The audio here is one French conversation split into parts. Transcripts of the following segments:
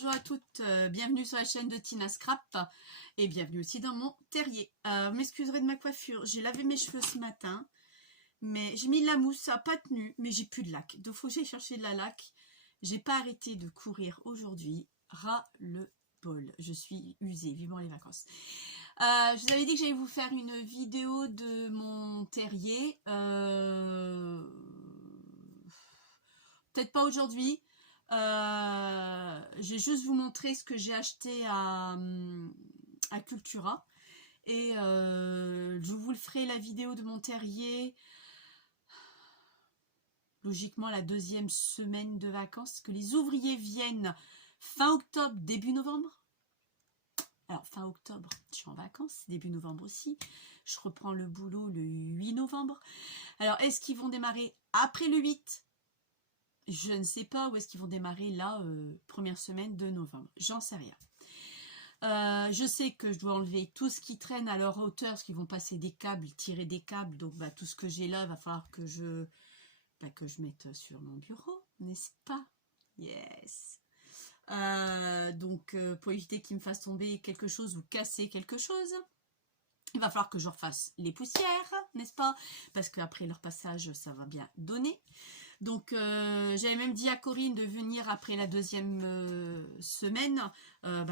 bonjour à toutes, bienvenue sur la chaîne de Tina Scrap et bienvenue aussi dans mon terrier. Vous m'excuserez de ma coiffure, j'ai lavé mes cheveux ce matin, mais j'ai mis de la mousse, ça n'a pas tenu, mais j'ai plus de lac, donc faut que j'aille chercher de la laque. J'ai pas arrêté de courir aujourd'hui, ras le bol, je suis usée, vivement les vacances. Je vous avais dit que j'allais vous faire une vidéo de mon terrier, peut-être pas aujourd'hui. Je vais juste vous montrer ce que j'ai acheté à Cultura et je vous le ferai la vidéo de mon terrier logiquement la deuxième semaine de vacances, que les ouvriers viennent fin octobre, début novembre. Alors fin octobre je suis en vacances, début novembre aussi, je reprends le boulot le 8 novembre. Alors est-ce qu'ils vont démarrer après le 8? Je ne sais pas, où est-ce qu'ils vont démarrer là, première semaine de novembre. J'en sais rien. Je sais que je dois enlever tout ce qui traîne à leur hauteur, parce qu'ils vont passer des câbles, tirer des câbles. Donc tout ce que j'ai là, va falloir que je mette sur mon bureau, n'est-ce pas? Yes. Donc pour éviter qu'ils me fassent tomber quelque chose ou casser quelque chose, il va falloir que je refasse les poussières, n'est-ce pas? Parce qu'après leur passage, ça va bien donner. Donc j'avais même dit à Corinne de venir après la deuxième semaine.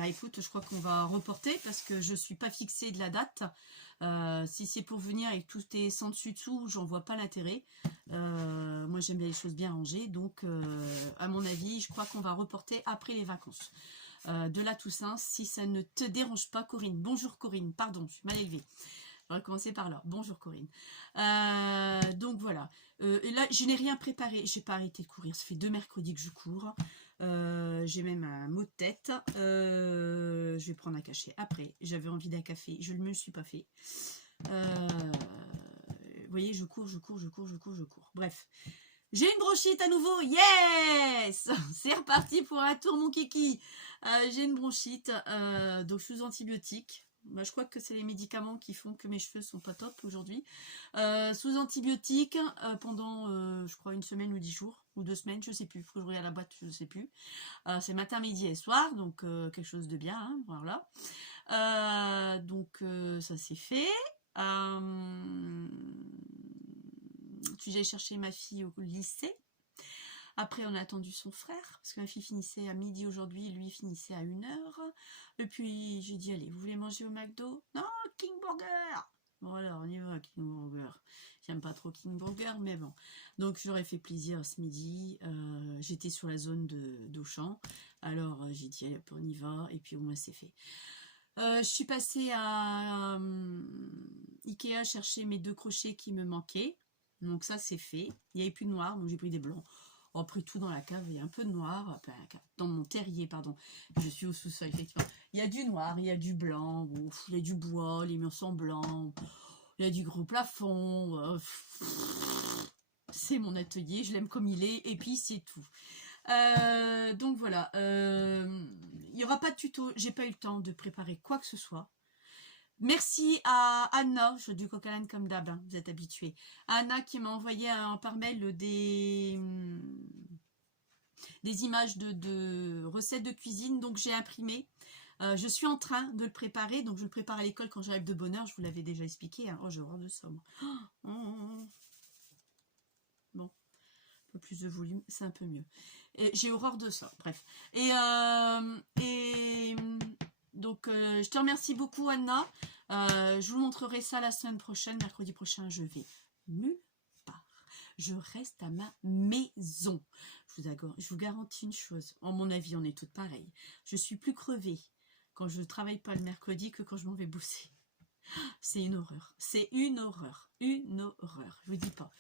Écoute, je crois qu'on va reporter parce que je ne suis pas fixée de la date. Si c'est pour venir et que tout est sans dessus dessous, j'en vois pas l'intérêt. Moi j'aime bien les choses bien rangées, donc à mon avis je crois qu'on va reporter après les vacances de la Toussaint, si ça ne te dérange pas Corinne. Bonjour Corinne, pardon, je suis mal élevée. On va commencer par là. Bonjour Corinne. Donc voilà. Et là, je n'ai rien préparé. J'ai pas arrêté de courir. Ça fait 2 mercredis que je cours. J'ai même un mot de tête. Je vais prendre un cachet après. J'avais envie d'un café. Je ne me le suis pas fait. Vous voyez, je cours. Bref. J'ai une bronchite à nouveau. Yes. C'est reparti pour un tour mon kiki. J'ai une bronchite. Donc je suis sous antibiotiques. Je crois que c'est les médicaments qui font que mes cheveux sont pas top aujourd'hui. Sous antibiotiques pendant je crois 1 semaine ou 10 jours ou 2 semaines, je sais plus, faut que je regarde la boîte, je sais plus. C'est matin, midi et soir, donc quelque chose de bien, hein, voilà. Donc ça c'est fait. Puis j'ai cherché ma fille au lycée. Après, on a attendu son frère, parce que ma fille finissait à midi aujourd'hui, lui finissait à 1h. Et puis, j'ai dit, allez, vous voulez manger au McDo? Non, King Burger. Bon, alors, on y va, King Burger. J'aime pas trop King Burger, mais bon. Donc, j'aurais fait plaisir ce midi. J'étais sur la zone d'Auchan. Alors, j'ai dit, allez, on y va. Et puis, au moins, c'est fait. Je suis passée à Ikea chercher mes 2 crochets qui me manquaient. Donc, ça, c'est fait. Il n'y avait plus de noir, donc j'ai pris des blancs. Après tout dans la cave, il y a un peu de noir, dans mon terrier, pardon, je suis au sous-sol, effectivement. Il y a du noir, il y a du blanc, il y a du bois, les murs sont blancs, il y a du gros plafond. C'est mon atelier, je l'aime comme il est, et puis c'est tout. Donc voilà, il n'y aura pas de tuto, j'ai pas eu le temps de préparer quoi que ce soit. Merci à Anna, je du coq à l'âne comme d'hab, hein, vous êtes habitués. Anna qui m'a envoyé par mail des images de recettes de cuisine, donc j'ai imprimé. Je suis en train de le préparer, donc je le prépare à l'école quand j'arrive de bonne heure, je vous l'avais déjà expliqué. Hein. Oh, j'ai horreur de ça, moi. Bon, un peu plus de volume, c'est un peu mieux. J'ai horreur de ça, bref. Donc, je te remercie beaucoup, Anna. Je vous montrerai ça la semaine prochaine. Mercredi prochain, je vais nulle part. Je reste à ma maison. Je vous garantis une chose. En mon avis, on est toutes pareilles. Je suis plus crevée quand je ne travaille pas le mercredi que quand je m'en vais bosser. C'est une horreur. C'est une horreur. Une horreur. Je vous dis pas.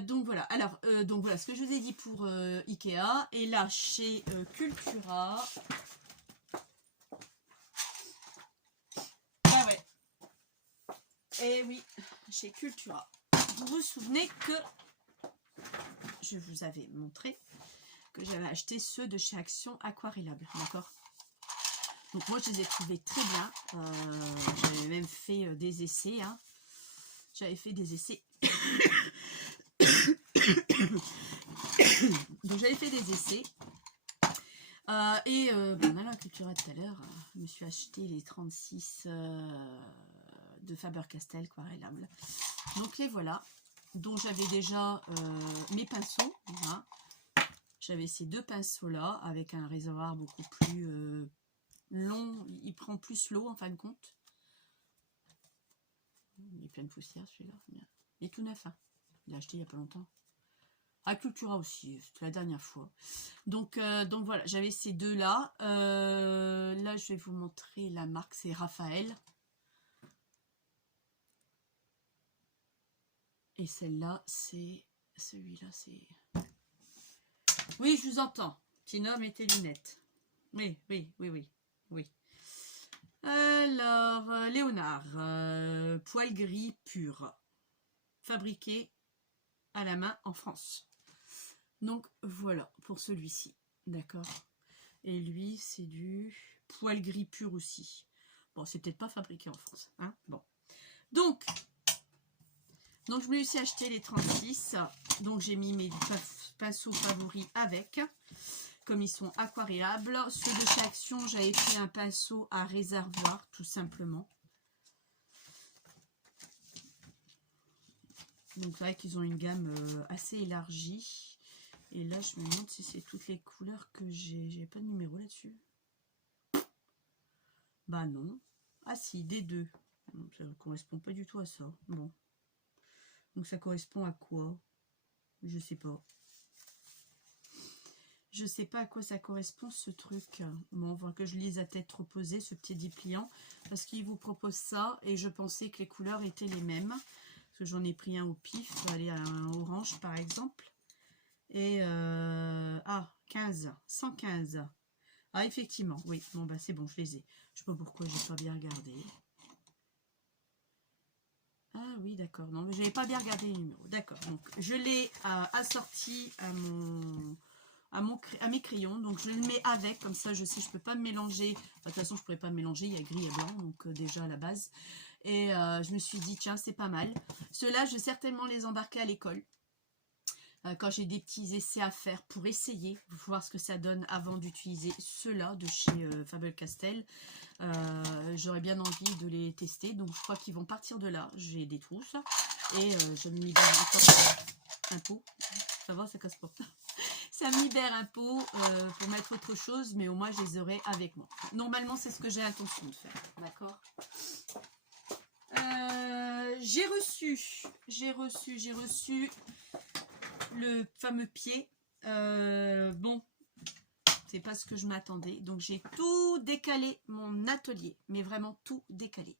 Donc voilà. Alors, donc voilà ce que je vous ai dit pour Ikea. Et là, chez Cultura... Et oui, chez Cultura. Vous vous souvenez que je vous avais montré que j'avais acheté ceux de chez Action Aquarellable, d'accord? Donc moi je les ai trouvés très bien. J'avais même fait des essais. Hein. J'avais fait des essais. Donc j'avais fait des essais. Ben, la Cultura tout à l'heure, je me suis acheté les 36 de Faber-Castell aquarellables. Donc les voilà. Donc j'avais déjà mes pinceaux. Voilà. J'avais ces deux pinceaux là avec un réservoir beaucoup plus long. Il prend plus l'eau en fin de compte. Il est plein de poussière celui-là. Il est tout neuf. Hein. Je l'ai acheté il n'y a pas longtemps. À Cultura aussi, c'était la dernière fois. Donc voilà, j'avais ces deux-là. Là, je vais vous montrer la marque, c'est Raphaël. Et celle-là, c'est... Celui-là, c'est... Oui, je vous entends. Petit homme et tes lunettes. Oui. Alors, Léonard, poil gris pur. Fabriqué à la main en France. Donc voilà pour celui-ci, d'accord. Et lui c'est du poil gris pur aussi. Bon, c'est peut-être pas fabriqué en France, hein. Bon, donc je me suis acheté les 36. Donc j'ai mis mes pinceaux favoris avec, comme ils sont aquarellables. Ceux de chez Action, j'avais pris un pinceau à réservoir tout simplement. Donc c'est vrai qu'ils ont une gamme assez élargie. Et là, je me demande si c'est toutes les couleurs que j'ai. J'ai pas de numéro là-dessus. Bah non. Ah si, D2. Ça ne correspond pas du tout à ça. Bon. Donc ça correspond à quoi? Je sais pas. Je sais pas à quoi ça correspond ce truc. Bon, on voit que je lise à tête reposée, ce petit dépliant. Parce qu'il vous propose ça. Et je pensais que les couleurs étaient les mêmes. Parce que j'en ai pris un au pif. Allez, un orange par exemple. Et 15, 115. Ah effectivement, oui, bon bah c'est bon, je les ai. Je sais pas pourquoi j'ai pas bien regardé. Ah oui, d'accord, non mais j'avais pas bien regardé les numéros. D'accord, donc je l'ai assorti à mes crayons, donc je le mets avec, comme ça je sais, je peux pas me mélanger. Enfin, de toute façon je pourrais pas me mélanger, il y a gris et blanc, donc déjà à la base. Et je me suis dit tiens c'est pas mal. Ceux-là je vais certainement les embarquer à l'école. Quand j'ai des petits essais à faire pour essayer, voir ce que ça donne avant d'utiliser ceux-là de chez Faber-Castell. J'aurais bien envie de les tester, donc je crois qu'ils vont partir de là. J'ai des trousses et je me libère encore un pot. Ça va, ça casse pas. Ça me libère un pot pour mettre autre chose, mais au moins je les aurai avec moi. Normalement, c'est ce que j'ai l'intention de faire. D'accord. J'ai reçu le fameux pied. Bon, c'est pas ce que je m'attendais. Donc j'ai tout décalé mon atelier, mais vraiment tout décalé.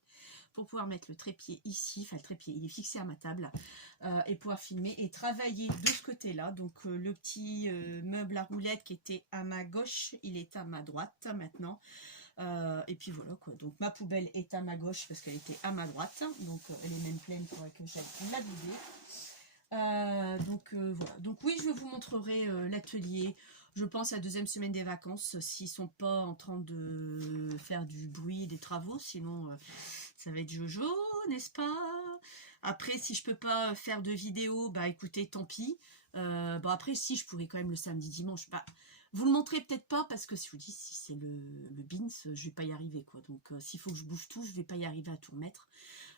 Pour pouvoir mettre le trépied ici, enfin le trépied il est fixé à ma table, et pouvoir filmer et travailler de ce côté-là. Donc le petit meuble à roulettes qui était à ma gauche, il est à ma droite maintenant. Et puis voilà quoi, donc ma poubelle est à ma gauche parce qu'elle était à ma droite. Donc elle est même pleine, il faudrait que j'aille la vider. Voilà, donc oui je vous montrerai l'atelier, je pense la deuxième semaine des vacances, s'ils sont pas en train de faire du bruit des travaux, sinon ça va être jojo, n'est-ce pas? Après si je peux pas faire de vidéo, bah écoutez tant pis. Bon après si je pourrais quand même le samedi dimanche, bah vous le montrez peut-être pas parce que si je vous dis si c'est le beans, je vais pas y arriver quoi. Donc s'il faut que je bouge tout, je vais pas y arriver à tout remettre.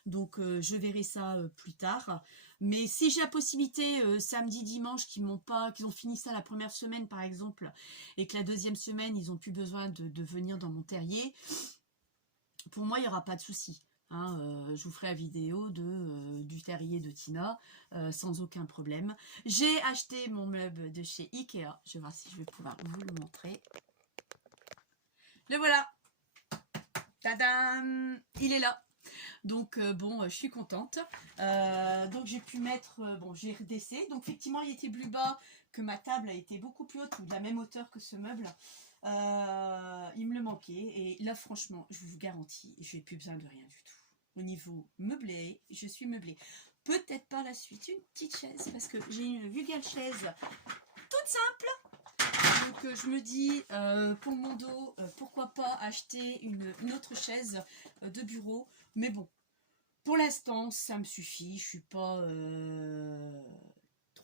Donc je verrai ça plus tard. Mais si j'ai la possibilité samedi, dimanche, qu'ils ont fini ça la première semaine par exemple, et que la deuxième semaine ils n'ont plus besoin de venir dans mon terrier, pour moi il n'y aura pas de souci. Hein, je vous ferai la vidéo du terrier de Tina sans aucun problème. J'ai acheté mon meuble de chez Ikea. Je vais voir si je vais pouvoir vous le montrer. Le voilà. Tadam! Il est là. Donc bon, je suis contente. Donc j'ai pu mettre, bon j'ai redessé. Donc effectivement il était plus bas que ma table, a été beaucoup plus haute ou de la même hauteur que ce meuble. Il me le manquait et là franchement je vous garantis, je n'ai plus besoin de rien du tout. Au niveau meublé, je suis meublée. Peut-être par la suite une petite chaise parce que j'ai une vulgaire chaise toute simple. Donc je me dis pour mon dos, pourquoi pas acheter une autre chaise de bureau. Mais bon, pour l'instant, ça me suffit. Je suis pas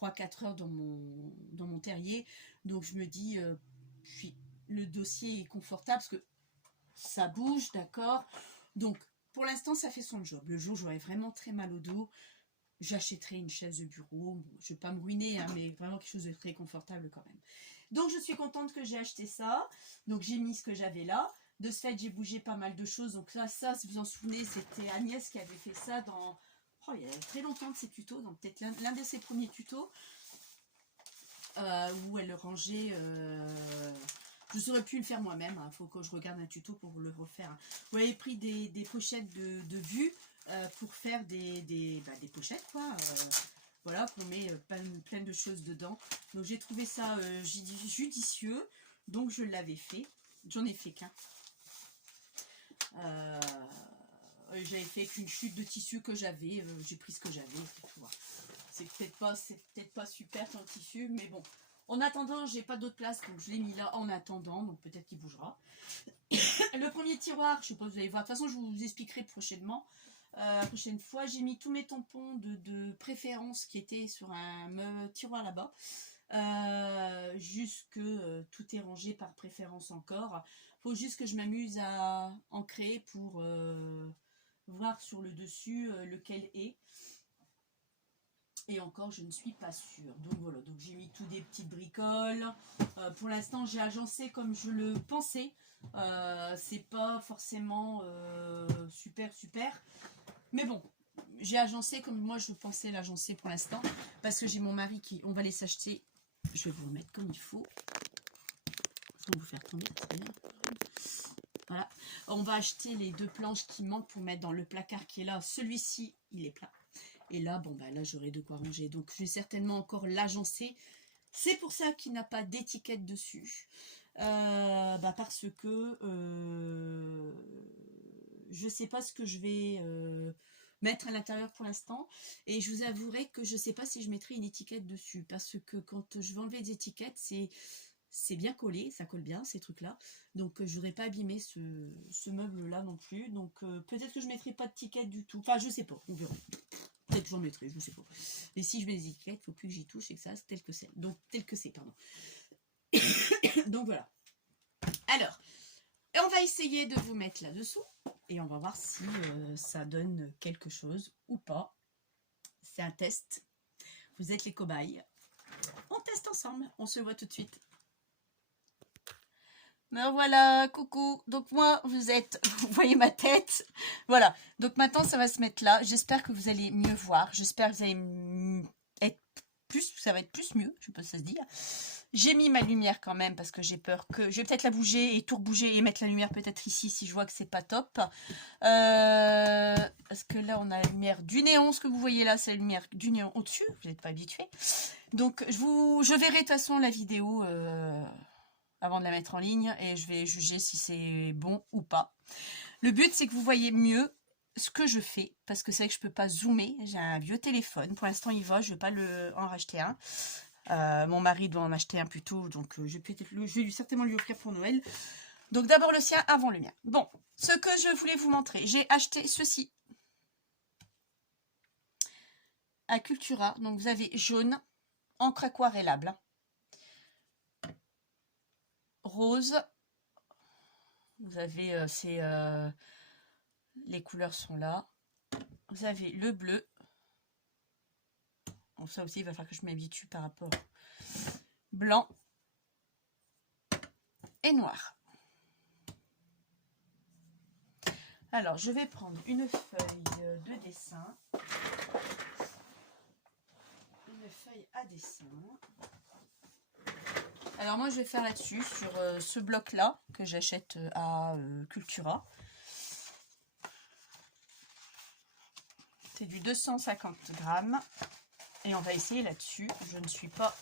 3-4 heures dans mon terrier. Donc je me dis, je suis le dossier est confortable parce que ça bouge, d'accord. Donc, pour l'instant, ça fait son job. Le jour où j'aurai vraiment très mal au dos, j'achèterai une chaise de bureau. Bon, je ne vais pas me ruiner, hein, mais vraiment quelque chose de très confortable quand même. Donc, je suis contente que j'ai acheté ça. Donc, j'ai mis ce que j'avais là. De ce fait, j'ai bougé pas mal de choses. Donc là, ça, si vous en souvenez, c'était Agnès qui avait fait ça dans... Oh, il y a très longtemps de ses tutos, donc peut-être l'un de ses premiers tutos, où elle rangeait... Je saurais plus le faire moi-même, il faut que je regarde un tuto pour le refaire. Vous avez pris des pochettes de vue pour faire des pochettes, quoi. Voilà, qu'on met plein de choses dedans. Donc j'ai trouvé ça judicieux, donc je l'avais fait. J'en ai fait qu'un. J'avais fait qu'une chute de tissu que j'avais, j'ai pris ce que j'avais. C'est peut-être pas super ton tissu, mais bon. En attendant, j'ai pas d'autre place, donc je l'ai mis là en attendant, donc peut-être qu'il bougera. Le premier tiroir, je sais pas, vous allez voir. De toute façon, je vous expliquerai prochainement. Prochaine fois, j'ai mis tous mes tampons de préférence qui étaient sur un tiroir là-bas. Juste que tout est rangé par préférence encore. Faut juste que je m'amuse à en créer pour voir sur le dessus lequel est. Et encore, je ne suis pas sûre. Donc voilà, donc j'ai mis tout des petites bricoles. Pour l'instant, j'ai agencé comme je le pensais. C'est pas forcément super. Mais bon, j'ai agencé comme moi je pensais l'agencer pour l'instant. Parce que j'ai mon mari qui... On va les s'acheter. Je vais vous remettre comme il faut. Sans vous faire tomber. Voilà. On va acheter les 2 planches qui manquent pour mettre dans le placard qui est là. Celui-ci, il est plein. Et là, bon, bah là, j'aurai de quoi ranger. Donc, je vais certainement encore l'agencer. C'est pour ça qu'il n'a pas d'étiquette dessus. Parce que je ne sais pas ce que je vais mettre à l'intérieur pour l'instant. Et je vous avouerai que je ne sais pas si je mettrai une étiquette dessus. Parce que quand je vais enlever des étiquettes, c'est bien collé, ça colle bien ces trucs là, donc je voudrais pas abîmer ce meuble là non plus, donc peut-être que je mettrai pas de ticket du tout, enfin je sais pas, on verra, peut-être que j'en mettrai, je sais pas, et si je mets des étiquettes, il faut plus que j'y touche et que ça c'est tel que c'est, donc tel que c'est, pardon. Donc voilà, alors on va essayer de vous mettre là dessous et on va voir si ça donne quelque chose ou pas. C'est un test, vous êtes les cobayes, on teste ensemble, on se voit tout de suite. Me voilà, coucou. Donc moi, vous voyez ma tête. Voilà. Donc maintenant, ça va se mettre là. J'espère que vous allez mieux voir. J'espère que vous allez être plus, ça va être plus mieux. Je sais pas si ça se dit. J'ai mis ma lumière quand même parce que j'ai peur que... Je vais peut-être la bouger et tout rebouger et mettre la lumière peut-être ici si je vois que c'est pas top. Parce que là, on a la lumière du néon. Ce que vous voyez là, c'est la lumière du néon au-dessus. Vous n'êtes pas habitué. Donc, je verrai de toute façon la vidéo... avant de la mettre en ligne et je vais juger si c'est bon ou pas. Le but, c'est que vous voyez mieux ce que je fais parce que c'est vrai que je peux pas zoomer. J'ai un vieux téléphone. Pour l'instant, il va. Je vais pas en racheter un. Mon mari doit en acheter un plus tôt, donc je vais certainement lui offrir pour Noël. Donc d'abord le sien avant le mien. Bon, ce que je voulais vous montrer, j'ai acheté ceci à Cultura. Donc vous avez jaune, encre aquarellable, rose. Vous avez les couleurs sont là. Vous avez le bleu. Bon, ça aussi, il va falloir que je m'habitue par rapport blanc et noir. Alors, je vais prendre une feuille de dessin. Une feuille à dessin. Alors, moi, je vais faire là-dessus, sur ce bloc-là, que j'achète à Cultura. C'est du 250 grammes. Et on va essayer là-dessus. Je ne suis pas...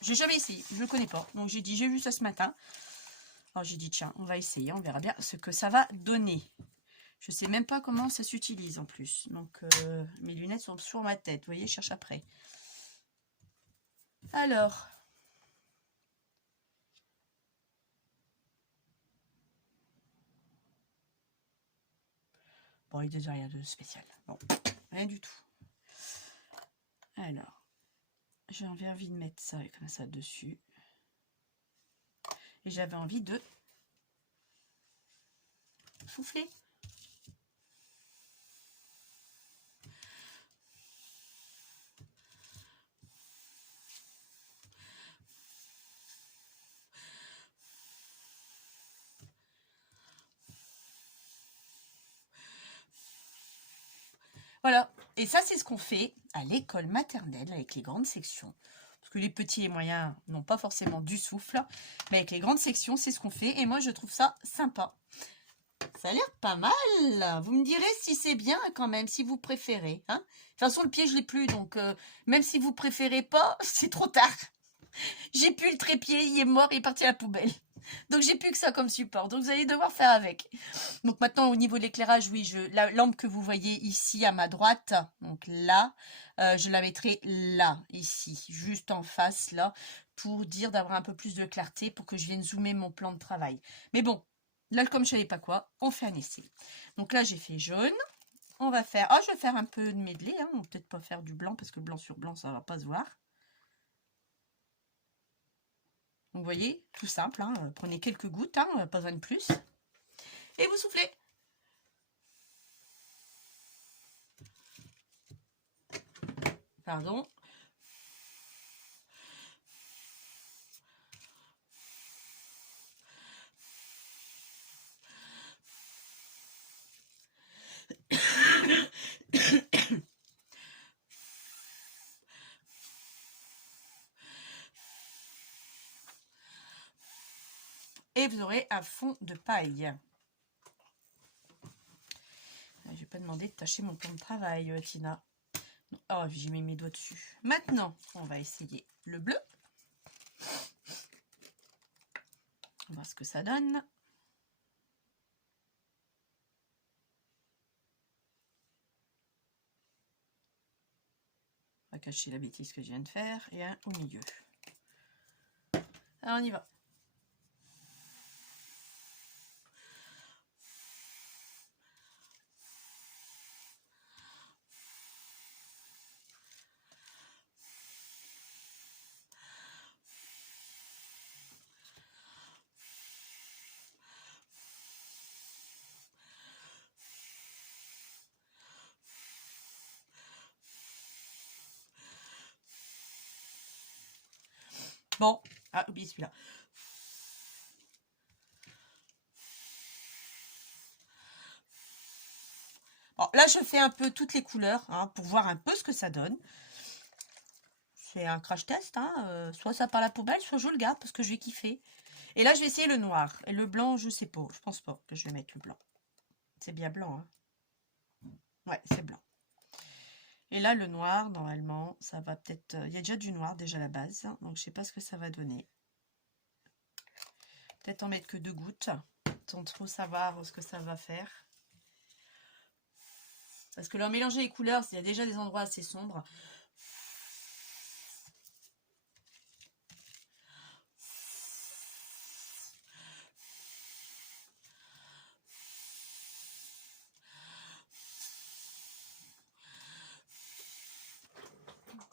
J'ai jamais essayé, je ne connais pas. Donc, j'ai vu ça ce matin. Alors, j'ai dit, tiens, on va essayer, on verra bien ce que ça va donner. Je ne sais même pas comment ça s'utilise en plus. Donc, mes lunettes sont sur ma tête. Vous voyez, je cherche après. Alors. Bon, il n'y a rien de spécial. Bon, rien du tout. Alors, j'ai envie de mettre ça comme ça dessus. Et j'avais envie de souffler. Voilà, et ça c'est ce qu'on fait à l'école maternelle avec les grandes sections. Parce que les petits et moyens n'ont pas forcément du souffle, mais avec les grandes sections c'est ce qu'on fait et moi je trouve ça sympa. Ça a l'air pas mal, vous me direz si c'est bien quand même, si vous préférez. Hein. De toute façon le pied je l'ai plus, donc même si vous préférez pas, c'est trop tard. J'ai plus le trépied, il est mort, il est parti à la poubelle. Donc j'ai plus que ça comme support, donc vous allez devoir faire avec. Donc maintenant au niveau de l'éclairage, oui, la lampe que vous voyez ici à ma droite, donc là, je la mettrai là, ici, juste en face là, pour dire d'avoir un peu plus de clarté, pour que je vienne zoomer mon plan de travail. Mais bon, là comme je savais pas quoi, on fait un essai. Donc là j'ai fait jaune, on va faire, je vais faire un peu de medley, hein. On va peut-être pas faire du blanc, parce que blanc sur blanc ça va pas se voir. Vous voyez, tout simple, hein, prenez quelques gouttes, hein, pas besoin de plus. Et vous soufflez. Pardon. Et vous aurez un fond de paille. Je vais pas demander de tâcher mon plan de travail, Tina. Oh, j'ai mis mes doigts dessus. Maintenant, on va essayer le bleu. On va voir ce que ça donne. On va cacher la bêtise que je viens de faire. Et un au milieu. Alors, on y va. Bon, oubliez celui-là. Bon, là, je fais un peu toutes les couleurs, hein, pour voir un peu ce que ça donne. C'est un crash test, hein. Soit ça part à la poubelle, soit je le garde parce que je vais kiffer. Et là, je vais essayer le noir. Et le blanc, je sais pas. Je pense pas que je vais mettre le blanc. C'est bien blanc, hein. Ouais, c'est blanc. Et là, le noir, normalement, ça va peut-être... Il y a déjà du noir, déjà à la base. Donc, je sais pas ce que ça va donner. Peut-être en mettre que 2 gouttes, sans trop savoir ce que ça va faire. Parce que leur mélanger les couleurs, il y a déjà des endroits assez sombres.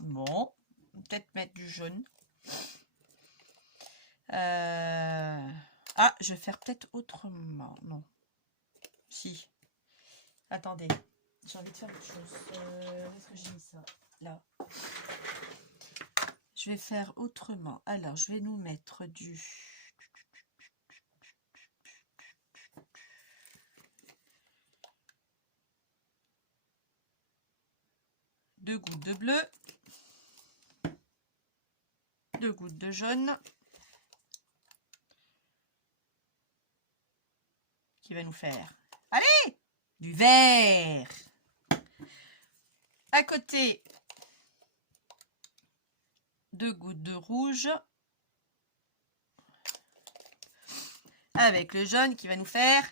Bon, peut-être mettre du jaune. Je vais faire peut-être autrement. Non. Si. Attendez. J'ai envie de faire autre chose. Où est-ce que j'ai mis ça? Là. Je vais faire autrement. Alors, je vais nous mettre du... Deux gouttes de bleu. 2 gouttes de jaune. Qui va nous faire... Allez! Du vert. À côté... 2 gouttes de rouge. Avec le jaune qui va nous faire...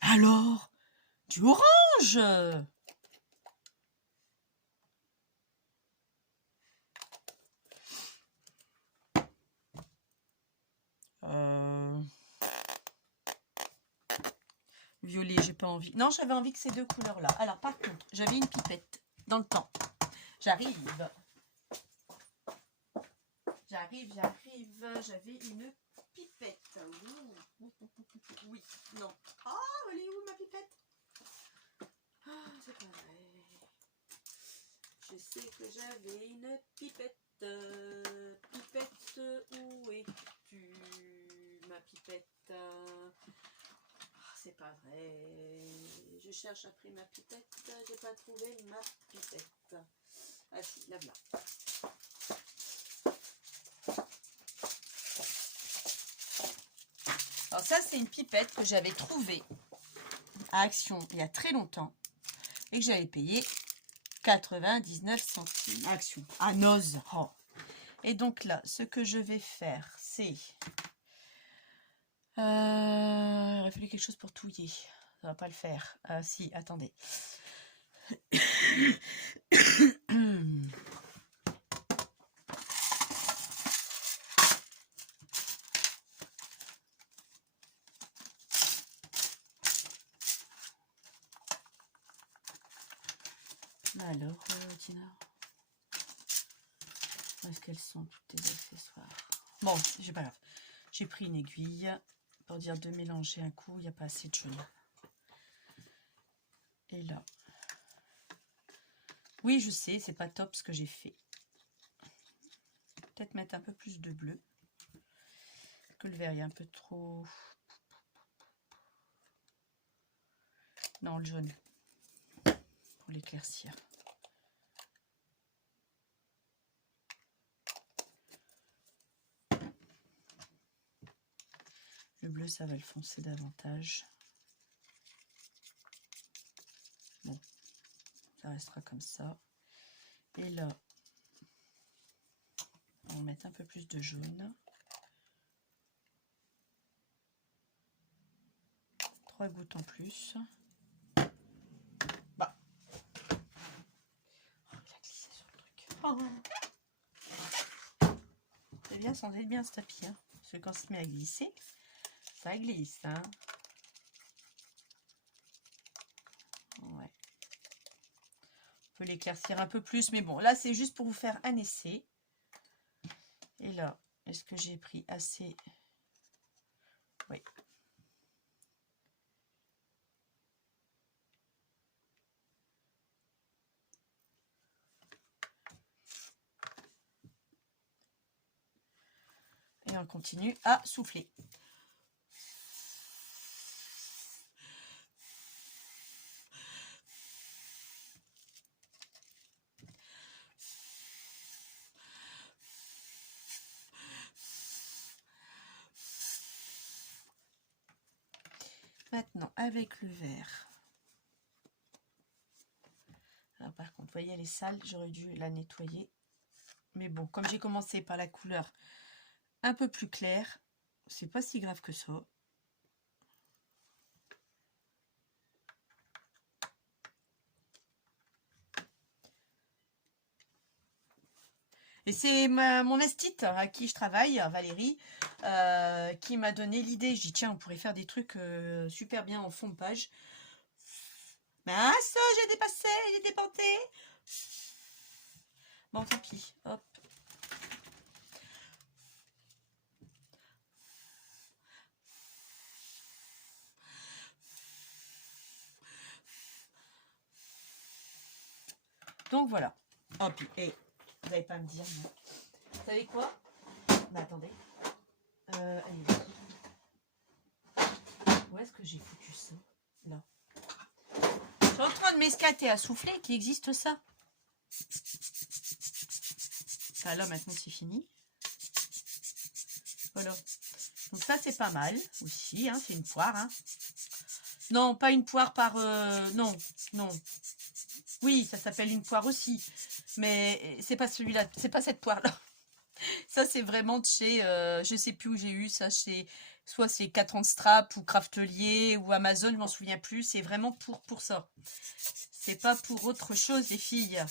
Alors, du orange. Violet, j'ai pas envie. Non, j'avais envie que ces 2 couleurs-là. Alors, par contre, j'avais une pipette dans le temps. J'arrive. J'arrive. J'avais une pipette. Oui, non. Ah, elle est où ma pipette? Ah, c'est pas vrai. Je sais que j'avais une pipette. Pipette, où es-tu, ma pipette? Ah, c'est pas vrai. Je cherche après ma pipette. J'ai pas trouvé ma pipette. Ah si, la voilà. Alors ça, c'est une pipette que j'avais trouvée à Action il y a très longtemps et que j'avais payé 99 centimes. Action, à Noz. Oh. Et donc là, ce que je vais faire, c'est... il aurait fallu quelque chose pour touiller. Ça va pas le faire. Si, attendez. Alors, Tina, où est-ce qu'elles sont toutes tes accessoires? Bon, c'est pas grave. J'ai pris une aiguille pour dire de mélanger un coup. Il n'y a pas assez de jaune. Et là, oui, je sais, c'est pas top ce que j'ai fait. Peut-être mettre un peu plus de bleu. Que le vert est un peu trop... Non, le jaune. Pour l'éclaircir. Le bleu, ça va le foncer davantage. Bon, ça restera comme ça. Et là, on va mettre un peu plus de jaune. 3 gouttes en plus. Bah. Oh, il a glissé sur le truc. Oh. C'est bien, sentez bien ce tapis. Hein. Parce que quand ça se met à glisser, ça glisse. Hein. Ouais. On peut l'éclaircir un peu plus. Mais bon, là, c'est juste pour vous faire un essai. Et là, est-ce que j'ai pris assez? Oui. Et on continue à souffler. Maintenant, avec le vert. Alors, par contre, vous voyez, elle est sale, j'aurais dû la nettoyer. Mais bon, comme j'ai commencé par la couleur un peu plus claire, c'est pas si grave que ça. Et c'est mon astite à qui je travaille, Valérie, qui m'a donné l'idée. Je dis, tiens, on pourrait faire des trucs super bien en fond de page. Mince, j'ai dépassé, j'ai dépenté. Bon, tant pis, hop. Donc voilà. Hop, et vous n'allez pas me dire, non. Vous savez quoi? Bah, attendez. Allez, où est-ce que j'ai foutu ça? Là. Je suis en train de m'escater à souffler qu'il existe ça. Ça, là, maintenant, c'est fini. Voilà. Donc ça, c'est pas mal aussi. Hein, c'est une poire. Hein. Non, pas une poire par... non, non. Oui, ça s'appelle une poire aussi. Mais c'est pas celui-là. C'est pas cette poire-là. Ça, c'est vraiment de chez... je sais plus où j'ai eu ça. Chez, soit c'est 4 Strap ou Craftelier ou Amazon, je m'en souviens plus. C'est vraiment pour ça. C'est pas pour autre chose, les filles.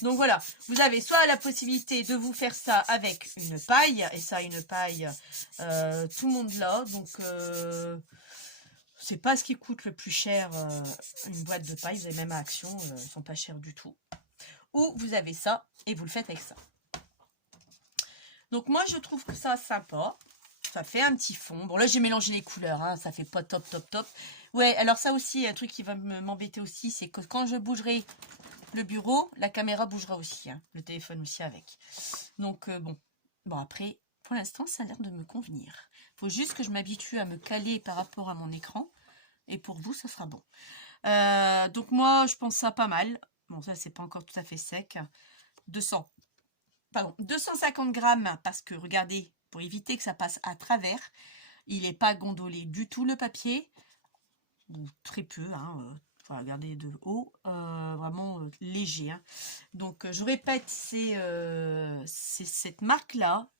Donc voilà, vous avez soit la possibilité de vous faire ça avec une paille, et ça, une paille, tout le monde l'a, donc c'est pas ce qui coûte le plus cher, une boîte de paille, vous avez même à Action, ils sont pas chers du tout. Ou vous avez ça, et vous le faites avec ça. Donc moi, je trouve que ça sympa. ça fait un petit fond. Bon, là, j'ai mélangé les couleurs, hein, ça fait pas top, top, top. Ouais, alors ça aussi, un truc qui va m'embêter aussi, c'est que quand je bougerai le bureau, la caméra bougera aussi, hein, le téléphone aussi avec. Donc, bon, après, pour l'instant, ça a l'air de me convenir. Il faut juste que je m'habitue à me caler par rapport à mon écran. Et pour vous, ça sera bon. Donc, moi, je pense ça pas mal. Bon, ça, c'est pas encore tout à fait sec. 250 grammes, parce que, regardez, pour éviter que ça passe à travers, il n'est pas gondolé du tout, le papier. Ou très peu, hein. Faut regarder de haut, vraiment léger, hein. Donc je répète, c'est cette marque là,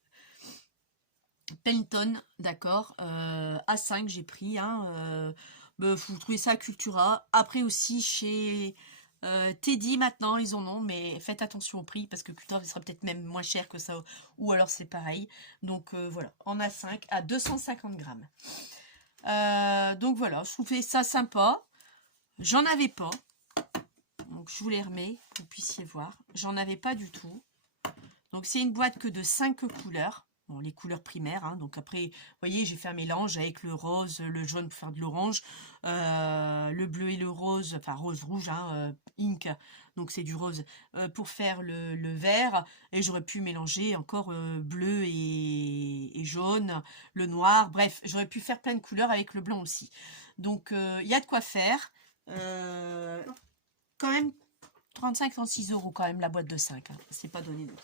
Penton, d'accord, A5 j'ai pris, hein. Vous trouvez ça à Cultura. Après aussi chez Teddy maintenant ils en ont, mais faites attention au prix parce que Cultura sera peut-être même moins cher que ça, ou alors c'est pareil. Donc voilà, en A5 à 250 grammes. Donc voilà, je trouvais ça sympa. J'en avais pas. Donc je vous les remets, que vous puissiez voir. J'en avais pas du tout. Donc c'est une boîte que de 5 couleurs. Bon, les couleurs primaires. Hein. Donc après, vous voyez, j'ai fait un mélange avec le rose, le jaune pour faire de l'orange, le bleu et le rose, enfin rose rouge, hein, ink. Donc c'est du rose pour faire le vert. Et j'aurais pu mélanger encore bleu et jaune, le noir. Bref, j'aurais pu faire plein de couleurs avec le blanc aussi. Donc il y a de quoi faire. Quand même 35-36 € quand même la boîte de 5, hein. C'est pas donné non.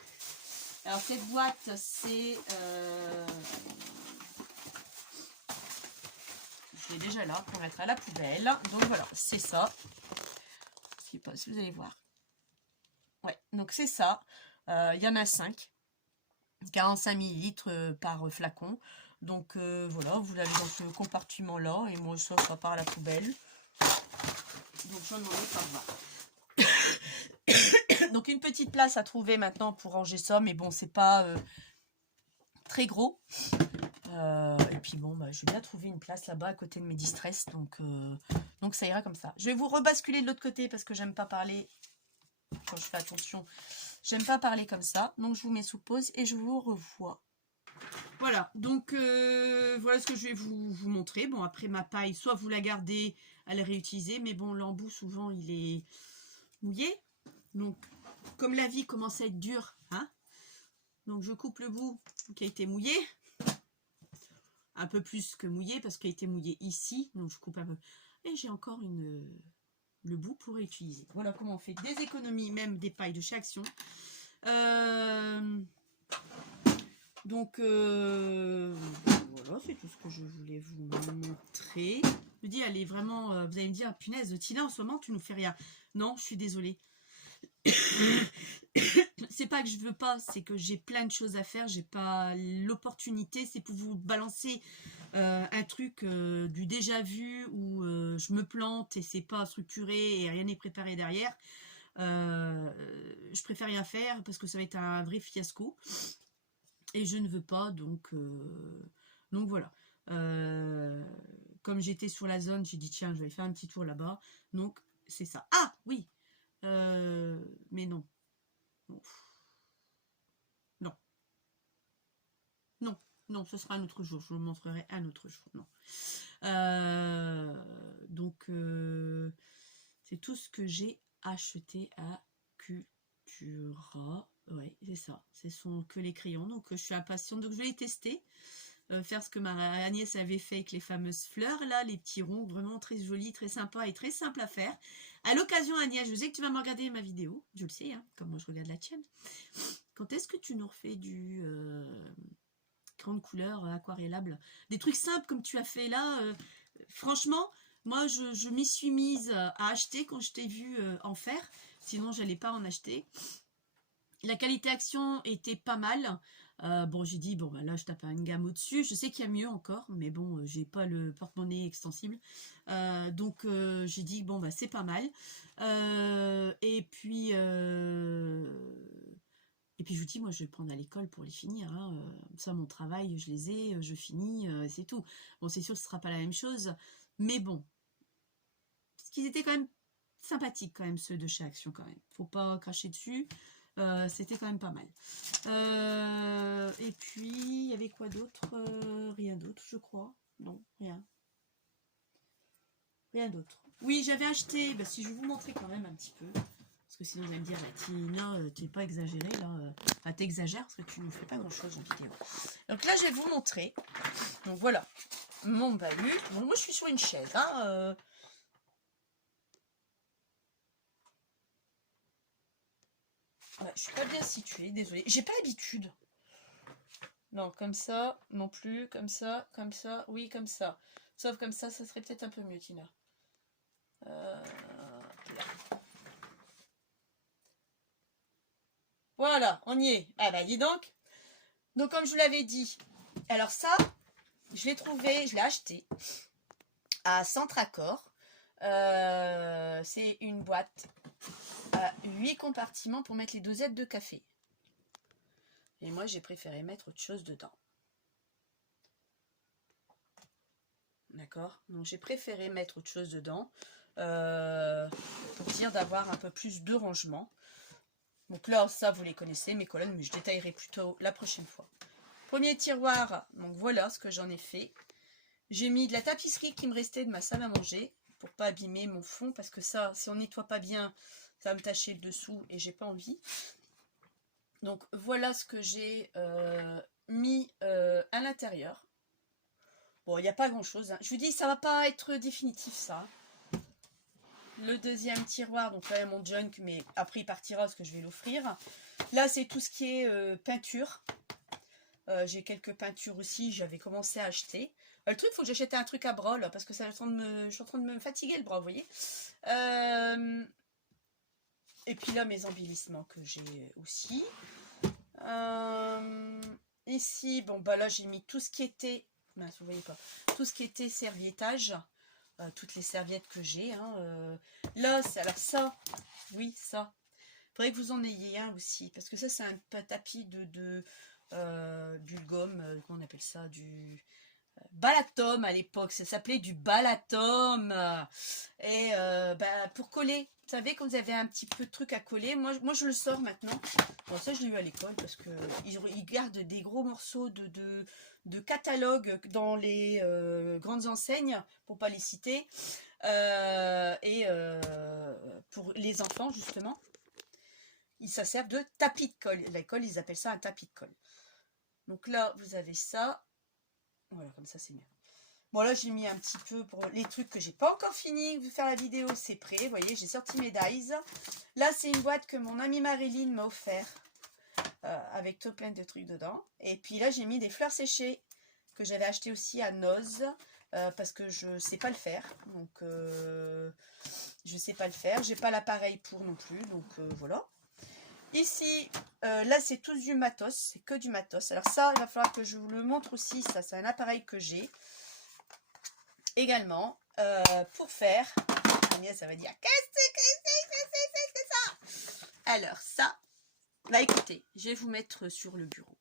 Alors cette boîte c'est je l'ai déjà là pour mettre à la poubelle. Donc voilà, c'est ça. Je sais pas si vous allez voir. Ouais, donc c'est ça. Il y en a 5. 45 ml par flacon. Donc voilà, vous l'avez dans ce compartiment là. Et moi ça part à la poubelle. Donc j'en ai pas voir. Donc une petite place à trouver maintenant pour ranger ça, mais bon, c'est pas très gros. Et puis bon, je vais bien trouver une place là-bas à côté de mes distress, donc ça ira comme ça. Je vais vous rebasculer de l'autre côté parce que j'aime pas parler, quand je fais attention, j'aime pas parler comme ça. Donc je vous mets sous pause et je vous revois. Voilà, donc voilà ce que je vais vous montrer. Bon, après ma paille, soit vous la gardez à la réutiliser, mais bon, l'embout souvent il est mouillé. Donc, comme la vie commence à être dure, hein, donc je coupe le bout qui a été mouillé, un peu plus que mouillé parce qu'il a été mouillé ici, donc je coupe un peu. Et j'ai encore le bout pour réutiliser. Voilà comment on fait des économies, même des pailles de chez Action. Donc voilà, c'est tout ce que je voulais vous montrer. Je me dis, elle est vraiment, vous allez me dire, punaise, Tina, en ce moment, tu nous fais rien. Non, je suis désolée. C'est pas que je veux pas, c'est que j'ai plein de choses à faire, j'ai pas l'opportunité. C'est pour vous balancer un truc du déjà vu où je me plante et c'est pas structuré et rien n'est préparé derrière. Je préfère rien faire parce que ça va être un vrai fiasco et je ne veux pas, donc voilà. Comme j'étais sur la zone, j'ai dit tiens, je vais faire un petit tour là-bas, donc c'est ça. Ah oui, mais non. Non, non, non, ce sera un autre jour. Je vous montrerai un autre jour. Non. Donc, c'est tout ce que j'ai acheté à Cultura. Ouais, c'est ça. Ce sont que les crayons. Donc, je suis impatiente. Donc, je vais les tester. Faire ce que ma Agnès avait fait avec les fameuses fleurs, là, les petits ronds, vraiment très jolis, très sympas et très simple à faire. À l'occasion, Agnès, je sais que tu vas me regarder ma vidéo. Je le sais, hein, comme moi je regarde la tienne. Quand est-ce que tu nous refais du grande couleur aquarellable, des trucs simples comme tu as fait là? Franchement, moi je m'y suis mise à acheter quand je t'ai vu en faire, sinon j'allais pas en acheter. La qualité action était pas mal. Bon, j'ai dit, bon, bah, là, je tape une gamme au-dessus. Je sais qu'il y a mieux encore, mais bon, j'ai pas le porte-monnaie extensible. Donc, j'ai dit, bon, bah, c'est pas mal. Et puis, je vous dis, moi, je vais le prendre à l'école pour les finir. Hein. Ça, mon travail, je les ai, je finis, c'est tout. Bon, c'est sûr que ce sera pas la même chose. Mais bon, parce qu'ils étaient quand même sympathiques, quand même, ceux de chez Action, quand même. Faut pas cracher dessus. C'était quand même pas mal. Et puis, il y avait quoi d'autre? Rien d'autre, je crois. Non, rien. Rien d'autre. Oui, j'avais acheté, bah, si je vais vous montrer quand même un petit peu, parce que sinon vous allez me dire, bah, Tina, tu n'es pas exagérée, là. Enfin, t'exagères parce que tu ne fais pas grand-chose en vidéo. Donc là, je vais vous montrer. Donc voilà, mon bahut. Bon, moi, je suis sur une chaise, hein. Ouais, je suis pas bien située, désolée. J'ai pas l'habitude. Non, comme ça, non plus, comme ça, oui, comme ça. Sauf comme ça serait peut-être un peu mieux, Tina. Là. Voilà, on y est. Ah bah dis donc. Donc comme je vous l'avais dit, alors ça, je l'ai trouvé, je l'ai acheté à Centre Accord. C'est une boîte à 8 compartiments pour mettre les dosettes de café. Et moi, j'ai préféré mettre autre chose dedans. D'accord? Donc, j'ai préféré mettre autre chose dedans pour dire d'avoir un peu plus de rangement. Donc là, ça, vous les connaissez, mes colonnes, mais je détaillerai plutôt la prochaine fois. Premier tiroir, donc voilà ce que j'en ai fait. J'ai mis de la tapisserie qui me restait de ma salle à manger pour pas abîmer mon fond, parce que ça, si on nettoie pas bien, ça va me tacher le dessous et j'ai pas envie. Donc voilà ce que j'ai mis à l'intérieur. Bon, il n'y a pas grand chose, hein. Je vous dis, ça va pas être définitif ça. Le deuxième tiroir, donc là mon junk, mais après il partira parce que je vais l'offrir. Là c'est tout ce qui est peinture. J'ai quelques peintures aussi, j'avais commencé à acheter. Le truc, il faut que j'achète un truc à bras là, parce que ça est en train de je suis en train de me fatiguer le bras, vous voyez. Et puis là mes embellissements que j'ai aussi. Ici, bon bah là j'ai mis tout ce qui était, mince, vous voyez pas, tout ce qui était serviettage. Toutes les serviettes que j'ai. Hein, là, c'est alors ça, oui, ça. Il faudrait que vous en ayez un aussi, parce que ça, c'est un tapis du gomme, comment on appelle ça, du Balatom à l'époque. Ça s'appelait du Balatom. Et pour coller, vous savez, quand vous avez un petit peu de truc à coller, moi je le sors maintenant. Bon, ça, je l'ai eu à l'école, parce que ils gardent des gros morceaux de catalogue dans les grandes enseignes, pour pas les citer, pour les enfants justement, ça sert de tapis de colle. À l'école, ils appellent ça un tapis de colle. Donc là, vous avez ça. Voilà, comme ça, c'est mieux. Bon, là, j'ai mis un petit peu pour les trucs que j'ai pas encore fini de faire la vidéo, c'est prêt. Vous voyez, j'ai sorti mes dies. Là, c'est une boîte que mon amie Marilyn m'a offert. Avec tout plein de trucs dedans. Et puis là, j'ai mis des fleurs séchées que j'avais acheté aussi à Noz, parce que je sais pas le faire. Donc, je sais pas le faire. J'ai pas l'appareil pour non plus. Donc, voilà. Ici, là, c'est tout du matos. C'est que du matos. Alors ça, il va falloir que je vous le montre aussi. Ça, c'est un appareil que j'ai également pour faire... Agnès, ça va dire, qu'est-ce que c'est ça? Alors, ça... Bah écoutez, je vais vous mettre sur le bureau.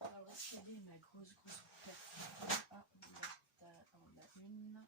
Alors, où est ma grosse poupette? Ah, on a une.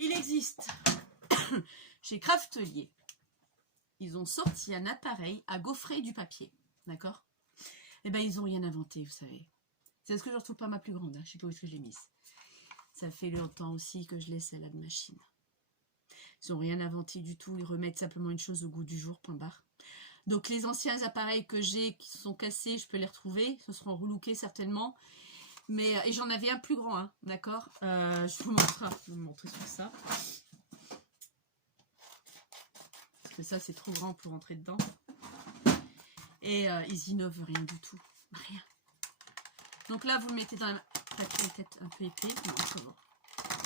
il existe chez Craftelier, ils ont sorti un appareil à gaufrer du papier, d'accord? Eh ben, ils n'ont rien inventé, vous savez. C'est parce que je ne retrouve pas ma plus grande, hein. Je ne sais pas où est-ce que je l'ai mise. Ça fait longtemps aussi que je laisse à la machine. Ils n'ont rien inventé du tout, ils remettent simplement une chose au goût du jour, point barre. Donc les anciens appareils que j'ai qui se sont cassés, je peux les retrouver, ce seront relookés certainement. Mais, et j'en avais un plus grand, hein, d'accord, je vous montrer sur ça. Parce que ça, c'est trop grand pour rentrer dedans. Et ils innovent rien du tout. Rien. Donc là, vous le mettez dans la... peut-être un peu épais. Non, ça va.